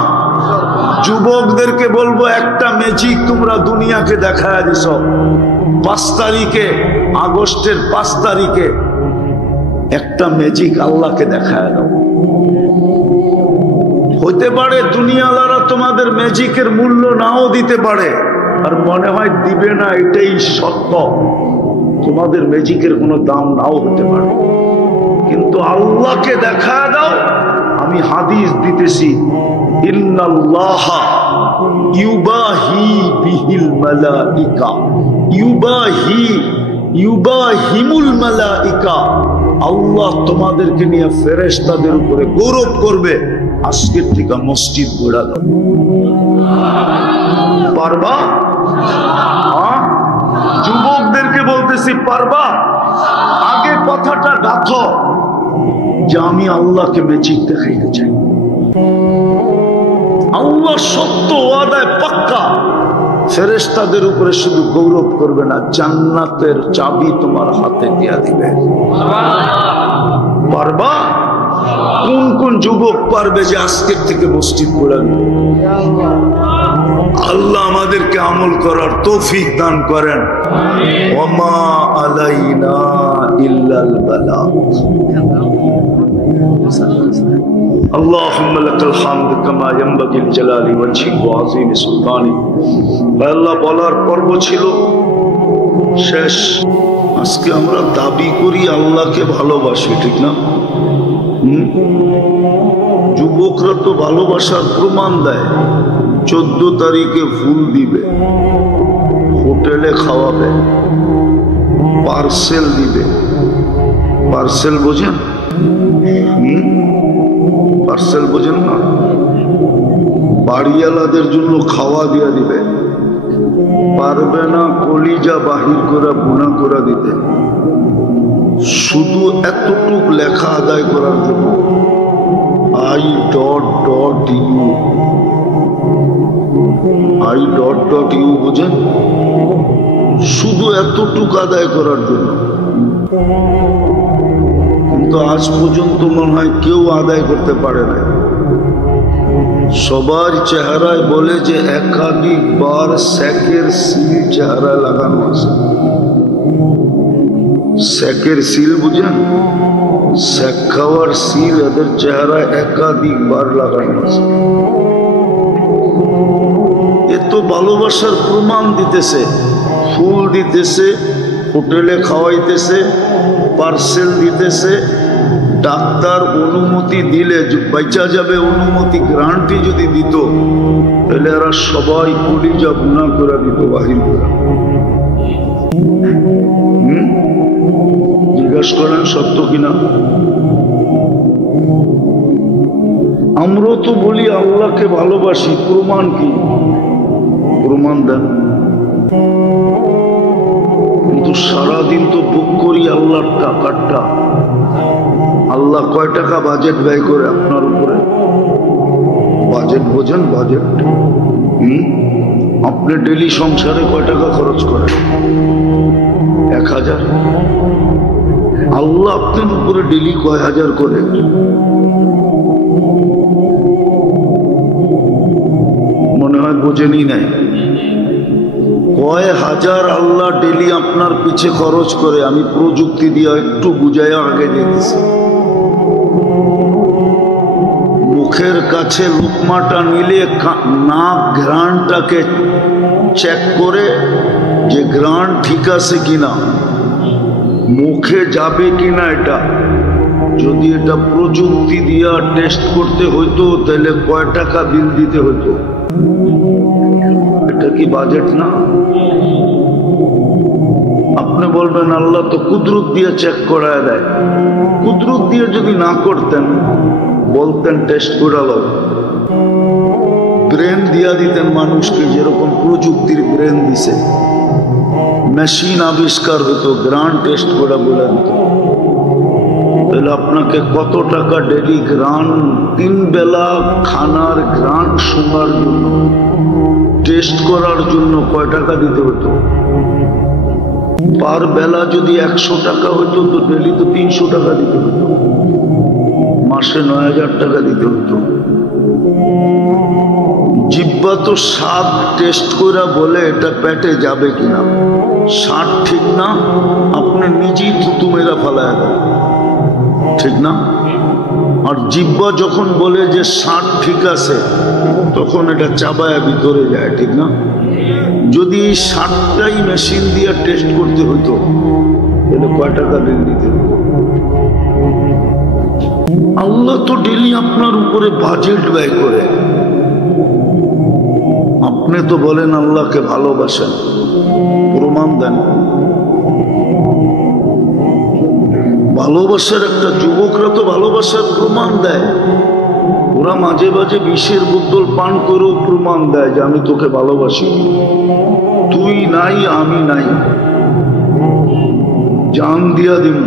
যুবকদেরকে বলবো একটা ম্যাজিক তোমরা দুনিয়াকে দেখায় দিছ। 5 তারিখে, আগস্টের 5 তারিখে একটা ম্যাজিক আল্লাহকে দেখায় দাও। হতে পারে দুনিয়ালারা তোমাদের ম্যাজিকের মূল্য নাও দিতে পারে, আর মনে হয় দিবে না, এটাই সত্য। তোমাদের ম্যাজিকের কোনো দাম নাও হতে পারে, কিন্তু আল্লাহকে দেখায় দাও। আমি হাদিস দিতেছি, ইন্নাল্লাহা ইউবাহি বিহিল মালাইকা, ইউবাহিমুল মালাইকা, আল্লাহ তোমাদেরকে নিয়ে ফেরেশতাদের উপরে গৌরব করবে। আজকের থেকে মসজিদ গড়া দাও। পারবা? যুবকদেরকে বলতেছি, পারবা? আগে কথাটা গাথো যে আমি আল্লাহকে ম্যাজিক দেখাইতে চাই। আল্লাহ সত্য ওয়াদায় পাক্কা, ফেরেশতাদের উপরে শুধু গৌরব করবে না, জান্নাতের চাবি তোমার হাতে দিয়া দিবে। পারবা? কোন কোন যুবক পারবে যে আজকের থেকে মসজিদ গড়াবে? আল্লাহ আমাদেরকে আমল করার তৌফিক দান করেন। ওমা আলাইনা ইল্লাল বালাগ। আল্লাহুম্মা লাকাল হামদু কামা ইয়ানবাগি লিজালালি ওয়াজহিকা ওয়া আযীমি সুলতানি। আল্লাহ বলার পর্ব ছিল শেষ। আজকে আমরা দাবি করি আল্লাহকে ভালোবাসি, ঠিক না? যুবকরা তো ভালোবাসার প্রমাণ দেয়। 14 তারিখে ফুল দিবে, হোটেলে খাওয়াবে, পার্সেল দিবে। পার্সেল বোঝেন? পার্সেল বোঝেন না? বাড়িওয়ালাদের জন্য খাওয়া দিয়া দিবে। পারবে না কলিজা বাহির করে গুনাহ করে দিতে, শুধু এতটুক লেখা আদায় করার জন্য। I.U বোঝেন? শুধু এতটুক আদায় করার জন্য। কিন্তু আজ পর্যন্ত মনে হয় কেউ আদায় করতে পারে না। সবার চেহারায় বলে যে একাধিকবার স্যাকের সিল চেহারায় লাগানো আছে। স্যাকের সিল বুঝেন? স্যাক খাওয়ার সিল এদের চেহারায় একাধিকবার লাগানো আছে। এ তো ভালোবাসার প্রমাণ দিতেছে, ফুল দিতেছে, হোটেলে খাওয়াইতেছে, পার্সেল দিতেছে। ডাক্তার অনুমতি দিলে বাঁচা যাবে, অনুমতি গ্রান্টি যদি দিত তাহলে এরা সবাই কলিজা গুনাহ করে দিত বাহির করে। জিজ্ঞাসা করেন সত্য কিনা? আমরা তো বলি আল্লাহকে ভালোবাসি, প্রমাণ কি? প্রমাণ দেন। কিন্তু সারাদিন তো বুক করি আল্লাহর টাকাটা। আল্লাহ কয় টাকা বাজেট ব্যয় করে আপনার উপরে? বাজেট বোঝেন? বাজেট আপনি ডেলি সংসারে কয় টাকা খরচ করেন? 1000। আল্লাহ আপনার উপরে ডেলি কয় হাজার করে? মনে হয় বোঝেনই নাই। কয় হাজার আল্লাহ ডেলি আপনার পিছে খরচ করে। আমি প্রযুক্তি দিয়ে একটু বুঝাইয়া আগে দিতেছি। মুখের কাছে লুকমাটা নিলে নাক ঘ্রাণটাকে চেক করে যে ঘ্রাণ ঠিক আছে কিনা, মুখে যাবে কিনা। এটা যদি এটা প্রযুক্তি দিয়া টেস্ট করতে হইতো তাহলে কয় টাকা বিল দিতে হইতো? এটা কি বাজেট না? আপনি বলবেন আল্লাহ তো কুদরত দিয়ে চেক করায় দেয়। কুদরত দিয়ে যদি না করতেন, বলতেন টেস্ট করালো, ব্রেন দিয়া দিতেন মানুষকে, যেরকম প্রযুক্তির ব্রেন দিছে, মেশিন আবিষ্কার হতো, গ্রান টেস্ট করা বলে দিত। তাহলে আপনাকে কত টাকা ডেলি গ্রান, 3 বেলা খানার গ্রান শোনার জন্য, টেস্ট করার জন্য কয় টাকা দিতে হতো? পার বেলা যদি 100 টাকা হতো তো ডেলি তো 300 টাকা দিতে হতো, মাসে 9000 টাকা দিতে হতো। জিহ্বা তো স্বাদ টেস্ট করে বলে এটা পেটে যাবে কিনা, স্বাদ ঠিক না, আপনি নিজেই থুতু মেরা ফেলায় দেন, ঠিক না? আর জিহ্বা যখন বলে যে স্বাদ ঠিক আছে, তখন এটা চাবায়া ভিতরে যায়, ঠিক না? যদি এই স্বাদটাই মেশিন দিয়ে টেস্ট করতে হতো তাহলে কয় টাকা বিল দিতে হতো? আল্লাহ তো ডেলি আপনার উপরে বাজেট ব্যয় করে। আপনি তো বলেন আল্লাহকে ভালোবাসেন, প্রমাণ দেন। ভালোবাসার একটা, যুবকরা তো ভালোবাসার প্রমাণ দেয়। ওরা মাঝে মাঝে বিষের বোতল পান করেও প্রমাণ দেয় যে আমি তোকে ভালোবাসি, তুই নাই আমি নাই, জান দিয়া দিন।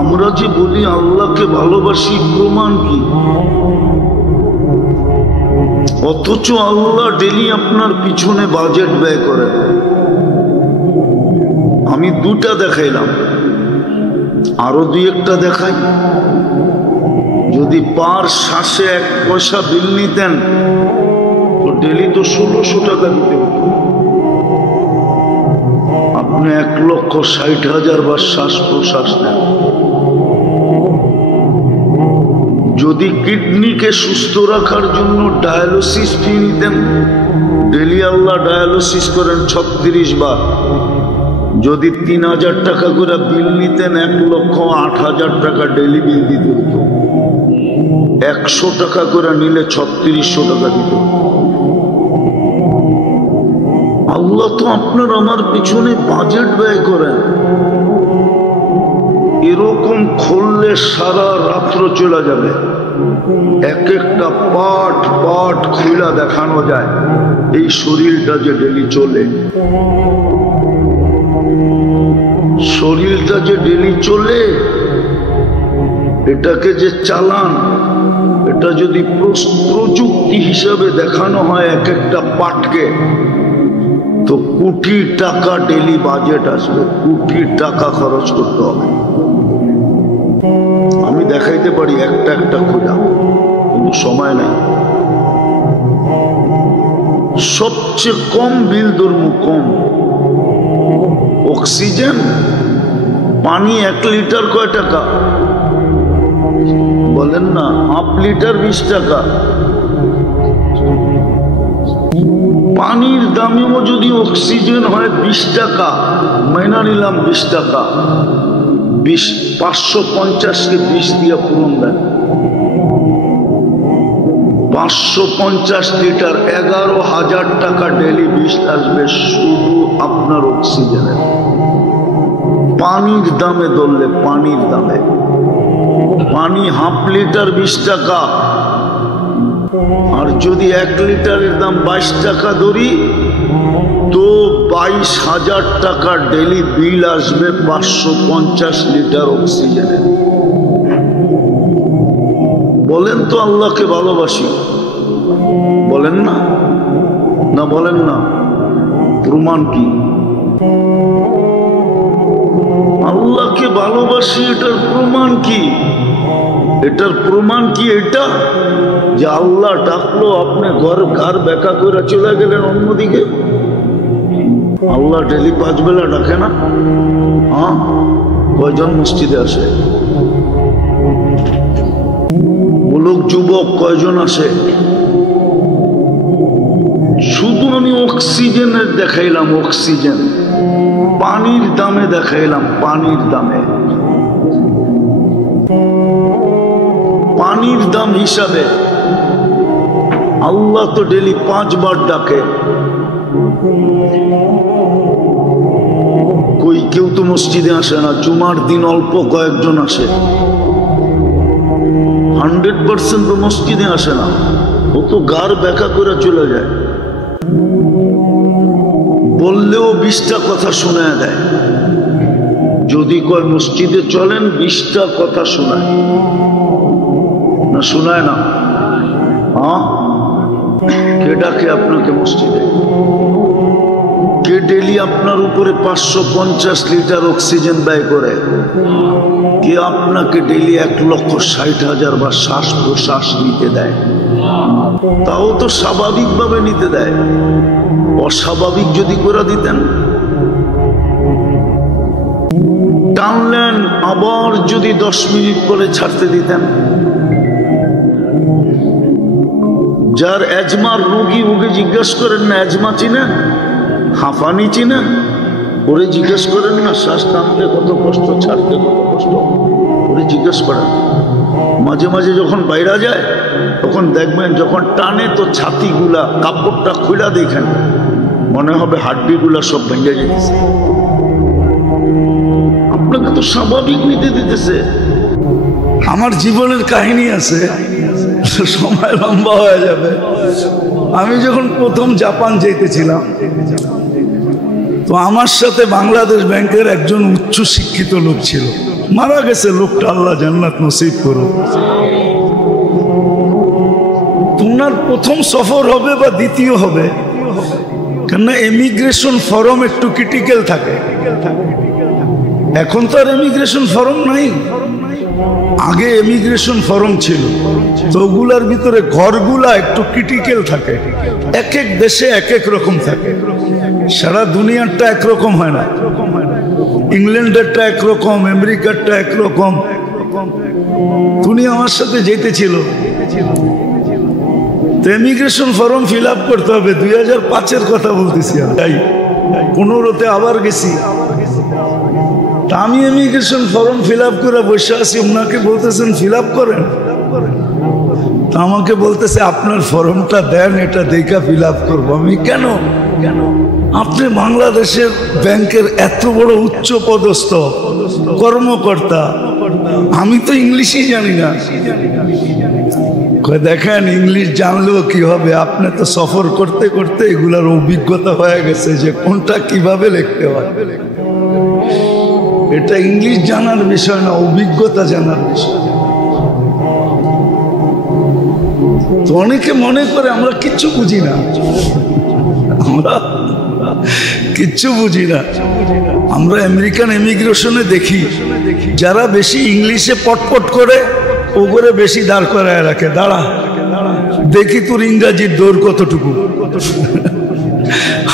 আমরা যে বলি আল্লাহকে ভালোবাসি, প্রমাণ কি? অথচ আল্লাহ ডেলি আপনার পিছনে বাজেট ব্যয় করে। আমি 2টা দেখাইলাম, আরো 2-1টা দেখাই। যদি পার শ্বাসে 1 পয়সা বিল নিতেন তো ডেলি তো 1600 টাকা দিতে হতো। আপনি 1,60,000 বার শ্বাস প্রশ্বাস নেন। যদি কিডনিকে সুস্থ রাখার জন্য ডায়ালিসিস ফি নিতেন, ডেলি আল্লাহ ডায়ালিসিস করেন 36 বার, যদি 3000 টাকা করে বিল নিতেন, 1,08,000 টাকা ডেলি বিল দিতে হতো। 100 টাকা করে নিলে 3600 টাকা দিত। আল্লাহ তো আপনার আমার পিছনে বাজেট ব্যয় করেন। এরকম খুললে সারা রাত্র চলে যাবে। এক একটা পাট পাট খুলা দেখানো যায় এই শরীরটা যে ডেলি চলে, শরীরটা যে ডেলি চলে, এটাকে যে চালান, এটা যদি প্রযুক্তি হিসাবে দেখানো হয় এক একটা পাটকে, তো কোটি টাকা ডেলি বাজেট আসবে, কোটি টাকা খরচ করতে হবে। আমি দেখাইতে পারি একটা একটা খোঁজা, কিন্তু সময় নাই। সবচেয়ে কম বিল ধর্ম, কম অক্সিজেন, পানি 1 লিটার কয় টাকা বলেন না? 1/2 লিটার 20 টাকা। পানির দামেও যদি অক্সিজেন হয় 20 টাকা, মাইনা নিলাম 20 টাকা, 550কে 20 দিয়ে পূরণ দেন, 550 লিটার 11,000 টাকা ডেলি বিল আসবে শুধু আপনার অক্সিজেনের। পানির দামে ধরলে, পানির দামে, পানি 1/2 লিটার 20 টাকা, আর যদি 1 লিটারের দাম 22 টাকা ধরি তো 22,000 টাকা ডেলি বিল আসবে 550 লিটার অক্সিজেনের। বলেন তো আল্লাহকে ভালোবাসি, বলেন না? না বলেন না? প্রমাণ কি? আল্লাহকে ভালোবাসি, এটার প্রমাণ কি? এটার প্রমাণ কি? এটা যে আল্লাহ ডাকলো, আপনি ঘর বেকা করে চলে গেলেন অন্যদিকে। আল্লাহ ডেলি 5 বেলা ডাকে না? হ্যাঁ, কয়জন মসজিদে আসে? বলুক যুবক, কয়জন আসে? শুধু আমি অক্সিজেনের দেখাইলাম, অক্সিজেন। পানির দামে দেখাইলাম, পানির দামে। পানির দাম হিসাবে আল্লাহ তো ডেলি 5 বার ডাকে। কই কেউ তো মসজিদে আসে না, জুমার দিন অল্প কয়েকজন আসে। 100% তো মসজিদে আসে না, ও তো গার ব্যাখ্যা করে চলে যায়। বললেও 20টা কথা শোনায় দেয়। যদি কয় মসজিদে চলেন, 20টা কথা শোনায় না? শোনায় না? হ্যাঁ, কে ডাকে আপনাকে মসজিদে? কে ডেলি আপনার উপরে 550 লিটার অক্সিজেন ব্যয় করে? কে আপনাকে ডেলি 1,60,000 বার শ্বাস প্রশ্বাস নিতে দেয়? তাও তো স্বাভাবিকভাবে নিতে দেয়। অস্বাভাবিক যদি করে দিতেন, টানলেন, আবার যদি 10 মিনিট পরে ছাড়তে দিতেন। যার অ্যাজমার রোগী, ওকে জিজ্ঞেস করেন না অ্যাজমা চিনেন, হাঁফানি চিনেন? ওরে জিজ্ঞেস করেন না শ্বাস টানতে কত কষ্ট, ছাড়তে কত কষ্ট? ওরে জিজ্ঞেস করেন। মাঝে মাঝে যখন বাইরে যায় তখন দেখবেন, যখন টানে তো ছাতিগুলা, কাপড়টা খুলে দেখেন, মনে হবে হাড্ডিগুলা সব ভেঙে যেতেছে। আপনাকে তো স্বাভাবিক নিতে দিতেছে। আমার জীবনের কাহিনী আছে, সময় লম্বা হয়ে যাবে। আমি যখন প্রথম জাপান যেতেছিলাম, তো আমার সাথে বাংলাদেশ ব্যাংকের একজন উচ্চ শিক্ষিত লোক ছিল, মারা গেছে লোকটা, আল্লাহ জান্নাত নসিব করুক। তোমার প্রথম সফর হবে বা দ্বিতীয় হবে, কেননা ইমিগ্রেশন ফর্ম একটু ক্রিটিক্যাল থাকে। এখন তো আর ইমিগ্রেশন ফর্ম নাই, আগে ইমিগ্রেশন ফর্ম ছিল। তো ওগুলার ভিতরে ঘরগুলা একটু ক্রিটিক্যাল থাকে, এক এক দেশে এক এক রকম থাকে। সারা দুনিয়ারটা একরকম হয় না। ইংল্যান্ডেরটা একরকম, আমেরিকারটা একরকম। তুমি আমার সাথে যেতেছিল, তো ইমিগ্রেশন ফর্ম ফিল আপ করতে হবে। 2005-এর কথা বলতেছি, তাই 15-তে আবার গেছি। তা আমি ইমিগ্রেশন ফর্ম ফিল আপ করে বসে আছি, ওনাকে বলতেছেন ফিল আপ করেন। তা আমাকে বলতেছে আপনার ফর্মটা দেন, এটা দেখা ফিল আপ করবো। আমি কেন? আপনি বাংলাদেশের ব্যাংকের এত বড় উচ্চ পদস্থ কর্মকর্তা, আমি তো ইংলিশই জানি না। দেখেন, ইংলিশ জানলেও কি হবে, আপনি তো সফর করতে করতে এগুলার অভিজ্ঞতা হয়ে গেছে যে কোনটা কিভাবে লিখতে হয়। এটা ইংলিশ জানার বিষয় না, অভিজ্ঞতা জানার বিষয়। তো অনেকে মনে করে আমরা কিচ্ছু বুঝি না, আমরা কিচ্ছু বুঝি না। আমরা আমেরিকান ইমিগ্রেশনে দেখি, যারা বেশি ইংলিশে পটপট করে ওগুলো বেশি দাঁড় করায় রাখে, দাঁড়া দেখি তোর ইংরাজির দৌড় কতটুকু।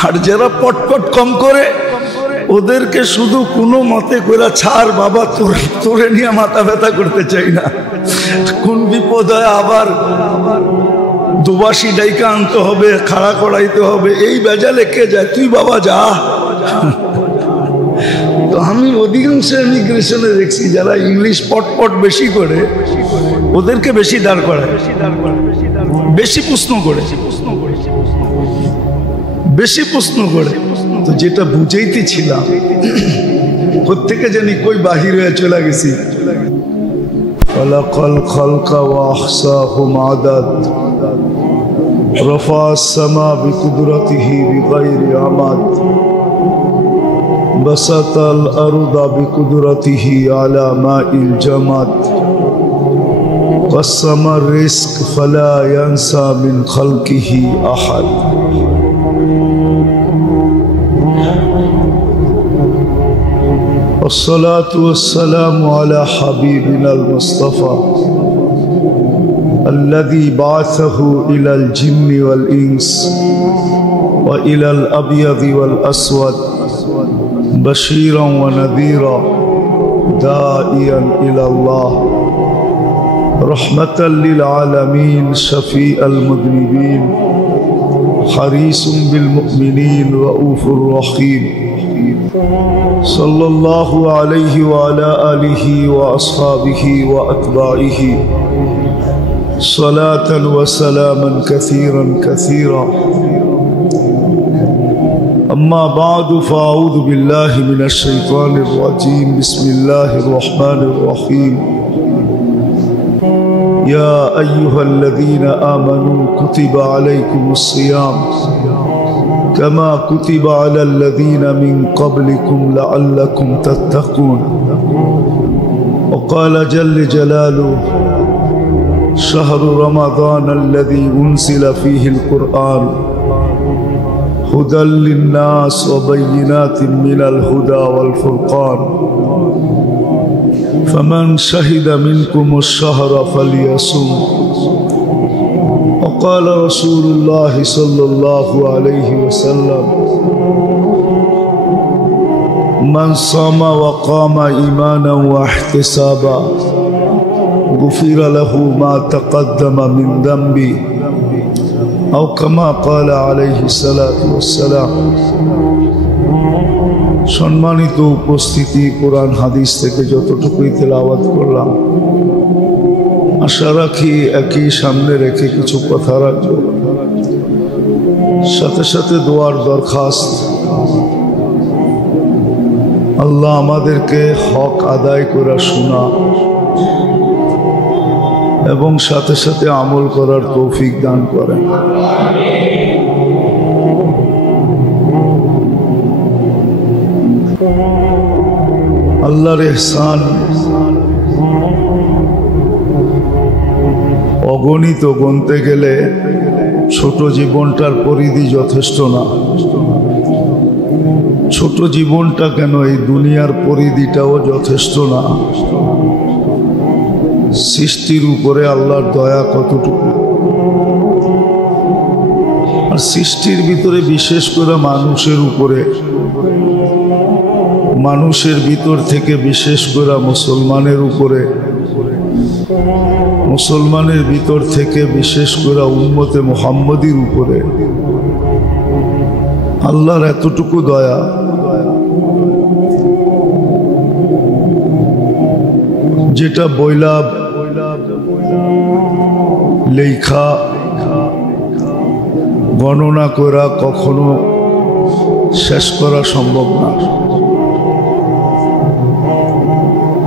আর যারা পটপট কম করে, ওদেরকে শুধু কোনো মতে করে ছাড় বাবা, তোরে নিয়ে মাথা ব্যথা করতে চাই না। কোন বিপদ হয় আবার দুবাসী ডাইকা আনতে হবে, খাড়া করাইতে হবে, এই বেজালে কে যায়? তুই বাবা যা। তো আমি অধিকাংশ ইমিগ্রেশনে দেখছি, যারা ইংলিশ পটপট বেশি করে, ওদেরকে বেশি দাঁড় করায়, বেশি প্রশ্ন করে, বেশি প্রশ্ন করে। তো যেটা বুঝাইতেছিলাম, কোত্থেকে জানি কই বাহির হয়ে চলে গেছি। খলাকাল খালকা ওয়া আহসাহুম আদাদ, রফা আস-সামা বিকুদরতিহি বিগাইরি আমাদ, বাসাতাল আরদা বিকুদরতিহি আলা মাইল জামাদ, কাসসামা রিজক ফালা ইয়ানসা মিন খালকিহি আহাদ। والصلاة والسلام على حبيبنا المصطفى الذي بعثه إلى الجن والإنس وإلى الأبيض والأسود بشيرا ونذيرا داعيا إلى الله رحمة للعالمين شفيع المذنبين حريص بالمؤمنين رؤوف رحيم صلى الله عليه وعلى آله وأصحابه وأتباعه صلاة وسلاما كثيرا كثيرا أما بعد فأعوذ بالله من الشيطان الرجيم بسم الله الرحمن الرحيم يا أيها الذين آمنوا كتب عليكم الصيام كما كتب على الذين من قبلكم لعلكم تتقون وقال جل جلاله شهر رمضان الذي أنزل فيه القرآن هدى للناس وبينات من الهدى والفرقان فمن شهد منكم الشهر فليصم وقال رسول الله صلى الله عليه وسلم من صام وقام إيمانا واحتسابا غفر له ما تقدم من ذنبه أو كما قال عليه الصلاة والسلام সম্মানিত উপস্থিতি কোরআন হাদিস থেকে যতটুকুই তেলাওয়াত করলাম আশা রাখি একই সামনে রেখে কিছু কথা রাখব সাথে সাথে দোয়ার দরখাস্ত আল্লাহ আমাদেরকে হক আদায় করা শোনা এবং সাথে সাথে আমল করার তৌফিক দান করেন আল্লাহর ইহসান অগণিত গুনতে গেলে ছোট জীবনটার পরিধি যথেষ্ট না ছোট জীবনটা কেন এই দুনিয়ার পরিধিটাও যথেষ্ট না সৃষ্টির উপরে আল্লাহর দয়া কতটুকু আর সৃষ্টির ভিতরে বিশেষ করে মানুষের উপরে মানুষের ভিতর থেকে বিশেষ করে মুসলমানের উপরে মুসলমানের ভিতর থেকে বিশেষ করে উম্মতে মুহাম্মদীর উপরে আল্লাহর এতটুকু দয়া যেটা বইলা লেখা গণনা করা কখনো শেষ করা সম্ভব না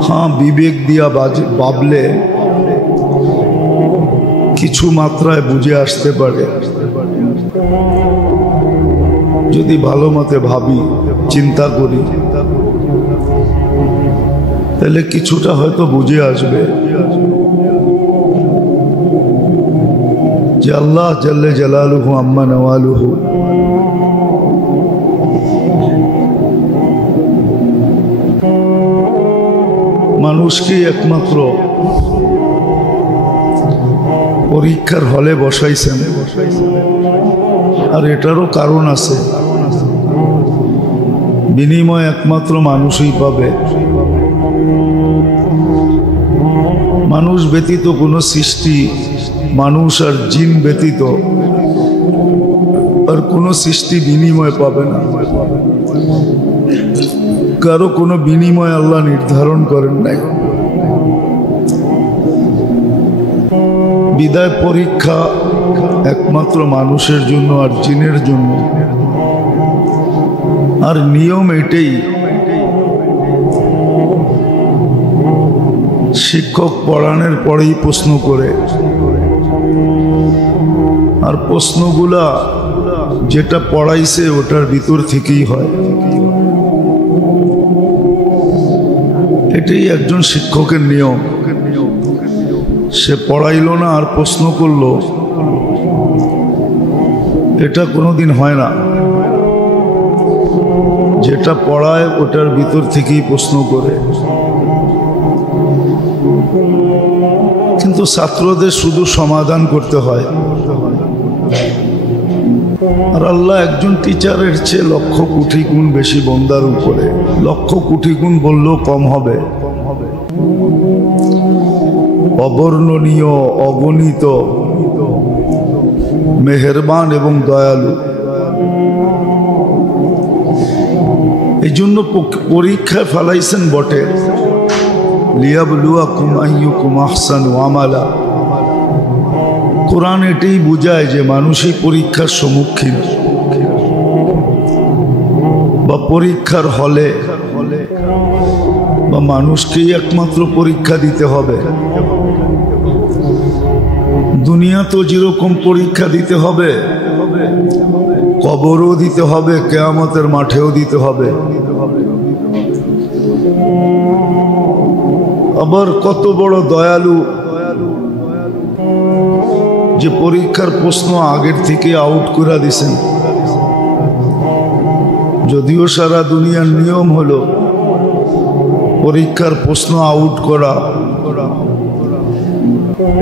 হ্যাঁ বিবেক দিয়া ভাবলে কিছু মাত্রায় বুঝে আসতে পারে যদি ভালো মতে ভাবি চিন্তা করি তাহলে কিছুটা হয়তো বুঝে আসবে যে আল্লাহ জাল্লে জালালুহু আম্মা নওয়ালুহু মানুষকে একমাত্র পরীক্ষার হলে বসাইছেন আর এটারও কারণ আছে বিনিময় একমাত্র মানুষই পাবে মানুষ ব্যতীত কোনো সৃষ্টি মানুষ আর জিন ব্যতীত আর কোনো সৃষ্টি বিনিময় পাবে না কারো কোনো বিনিময় আল্লাহ নির্ধারণ করেন নাই বিদায় পরীক্ষা একমাত্র মানুষের জন্য আর জিনের জন্য আর নিয়ম এটাই শিক্ষক পড়ানোর পরেই প্রশ্ন করে আর প্রশ্নগুলা যেটা পড়াইছে ওটার ভিতর থেকেই হয় এটাই একজন শিক্ষকের নিয়ম সে পড়াইলো না আর প্রশ্ন করলো এটা কোনোদিন হয় না যেটা পড়ায় ওটার ভিতর থেকেই প্রশ্ন করে কিন্তু ছাত্রদের শুধু সমাধান করতে হয় আর আল্লাহ একজন টিচারের চেয়ে লক্ষ কোটি গুণ বেশি বন্দার উপরে, লক্ষ কোটি গুণ বললেও কম হবে। অবর্ণনীয়, অগণিত, মেহেরবান এবং দয়ালু। এই জন্য পরীক্ষায় ফেলাইছেন বটে, লিয়াবলুয়াকুম আইয়ুকুম আহসানু আমালা। কোরআন এটাই বুঝায় যে মানুষই পরীক্ষার সম্মুখীন, বা পরীক্ষার হলে বা মানুষকেই একমাত্র পরীক্ষা দিতে হবে। দুনিয়া তো যেরকম পরীক্ষা দিতে হবে, কবরও দিতে হবে, কিয়ামতের মাঠেও দিতে হবে। আবার কত বড় দয়ালু যে পরীক্ষার প্রশ্ন আগের থেকে আউট করে দিছেন। যদিও সারা দুনিয়ার নিয়ম হলো পরীক্ষার প্রশ্ন আউট করা,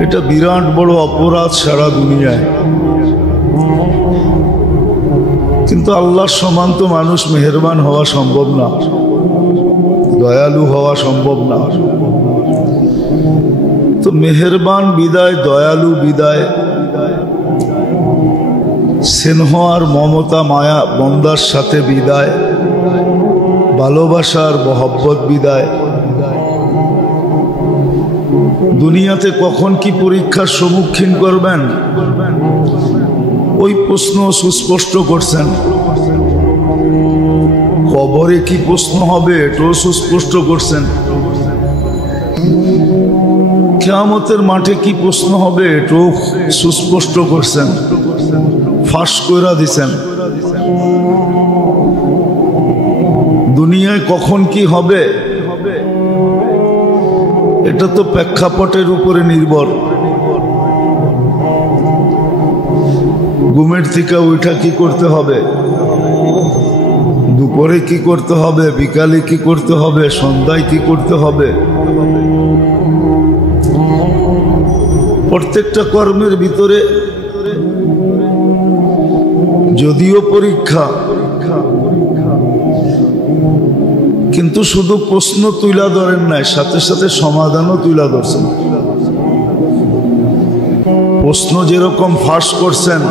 এটা বিরাট বড় অপরাধ সারা দুনিয়ায়। কিন্তু আল্লাহর সমান তো মানুষ মেহেরবান হওয়া সম্ভব না, দয়ালু হওয়া সম্ভব না। তো মেহেরবান বিদায়, দয়ালু বিদায়, স্নেহ আর মমতা মায়া বন্দার সাথে বিদায়, ভালোবাসার মহব্বত বিদায়। দুনিয়াতে কখন কি পরীক্ষার সম্মুখীন করবেন ওই প্রশ্ন সুস্পষ্ট করছেন। কবরে কি প্রশ্ন হবে এটাও সুস্পষ্ট করছেন। কিয়ামতের মাঠে কি প্রশ্ন হবে এটাও সুস্পষ্ট করছেন, ফাঁস কইরা দিছেন। দুনিয়ায় কখন কি হবে এটা তো প্রেক্ষাপটের উপরে নির্ভর। ঘুমের থেকে ওইটা কি করতে হবে, দুপুরে কি করতে হবে, বিকালে কি করতে হবে, সন্ধ্যায় কি করতে হবে। প্রত্যেকটা কর্মের ভিতরে যদিও পরীক্ষা, কিন্তু শুধু প্রশ্ন তুলা ধরেন নাই, সাথে সাথে সমাধানও তুলা ধরছেন। প্রশ্ন যেরকম ফাঁস করছেন,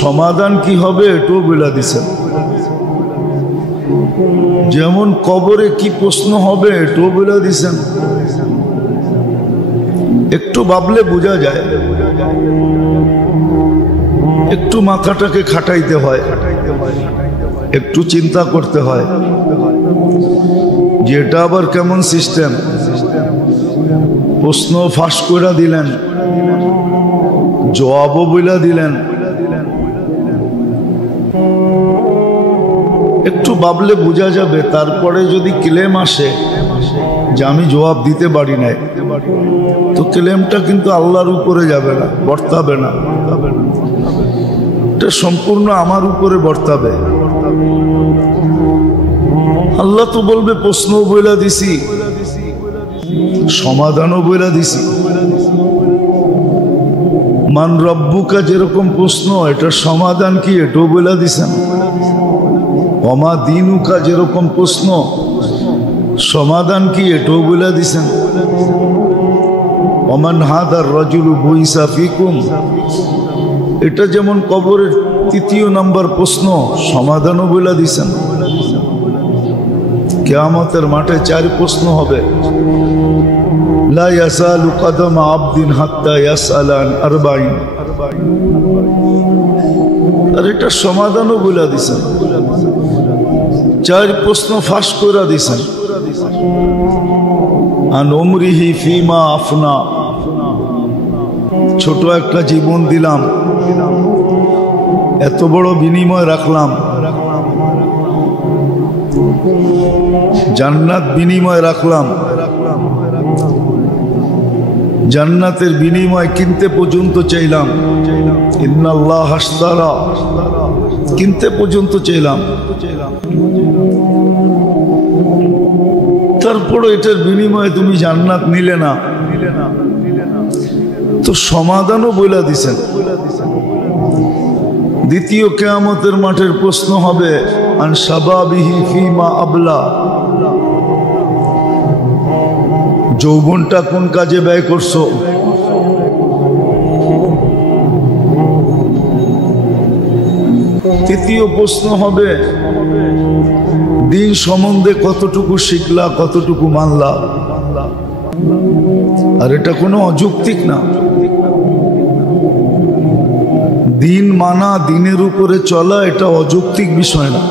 সমাধান কি হবে এটাও বলে দিছেন। যেমন কবরে কি প্রশ্ন হবে এটাও বলে দিছেন। একটু ভাবলে বোঝা যায়, একটু মাথাটাকে খাটাইতে হয়, একটু চিন্তা করতে হয় যে এটা আবার কেমন সিস্টেম। প্রশ্ন ফাঁস করে দিলেন, জবাবও বলে দিলেন। একটু ভাবলে বোঝা যাবে। তারপরে যদি ক্লেম আসে যে আমি জবাব দিতে পারি নাই, তো ক্লেমটা কিন্তু আল্লাহর উপরে যাবে না, বর্তাবে না, এটা সম্পূর্ণ আমার উপরে বর্তাবে। আল্লাহ তো বলবে প্রশ্নও বইলা দিছি, সমাধানও বইলা দিছি। মান রব্বুকা যেরকম প্রশ্ন, এটার সমাধান কি এটাও বইলা দিছেন। ওমা দীনুকা যেরকম প্রশ্ন, সমাধান কি এটাও বইলা দিছেন। ওমান হাদার রাজুলু বুইসা ফিকুম, এটা যেমন কবরের ৩য় নম্বর প্রশ্ন, সমাধানও বইলা দিছেন। কিয়ামতের মাঠে 4 প্রশ্ন হবে। লা ইয়াসালু কদম আবদিন হাত্তা ইয়াসআলান আরবাইন, আর এটা সমাধানও বলে দিছেন। 4 প্রশ্ন ফাঁস করে দিছেন। আন উমরিহি ফিমা আফনা, ছোট একটা জীবন দিলাম, এত বড় বিনিময় রাখলাম, জান্নাত বিনিময় রাখলাম, জান্নাতের বিনিময় কিনতে পর্যন্ত চাইলাম। ইন্নাল্লাহ হাসতারা, কিনতে পর্যন্ত চাইলাম। তারপর এটার বিনিময়ে তুমি জান্নাত নিলে না, তো সমাধানও বইলা দিছেন। দ্বিতীয় কিয়ামতের মাঠের প্রশ্ন হবে আন শাবাবিহি ফিমা আবলা, যৌবনটা কোন কাজে ব্যয় করছো। তৃতীয় প্রশ্ন হবে দিন সম্বন্ধে কতটুকু শিখলা, কতটুকু মানলা। আর এটা কোনো অযৌক্তিক না। দিন মানা, দিনের উপরে চলা এটা অযৌক্তিক বিষয় না।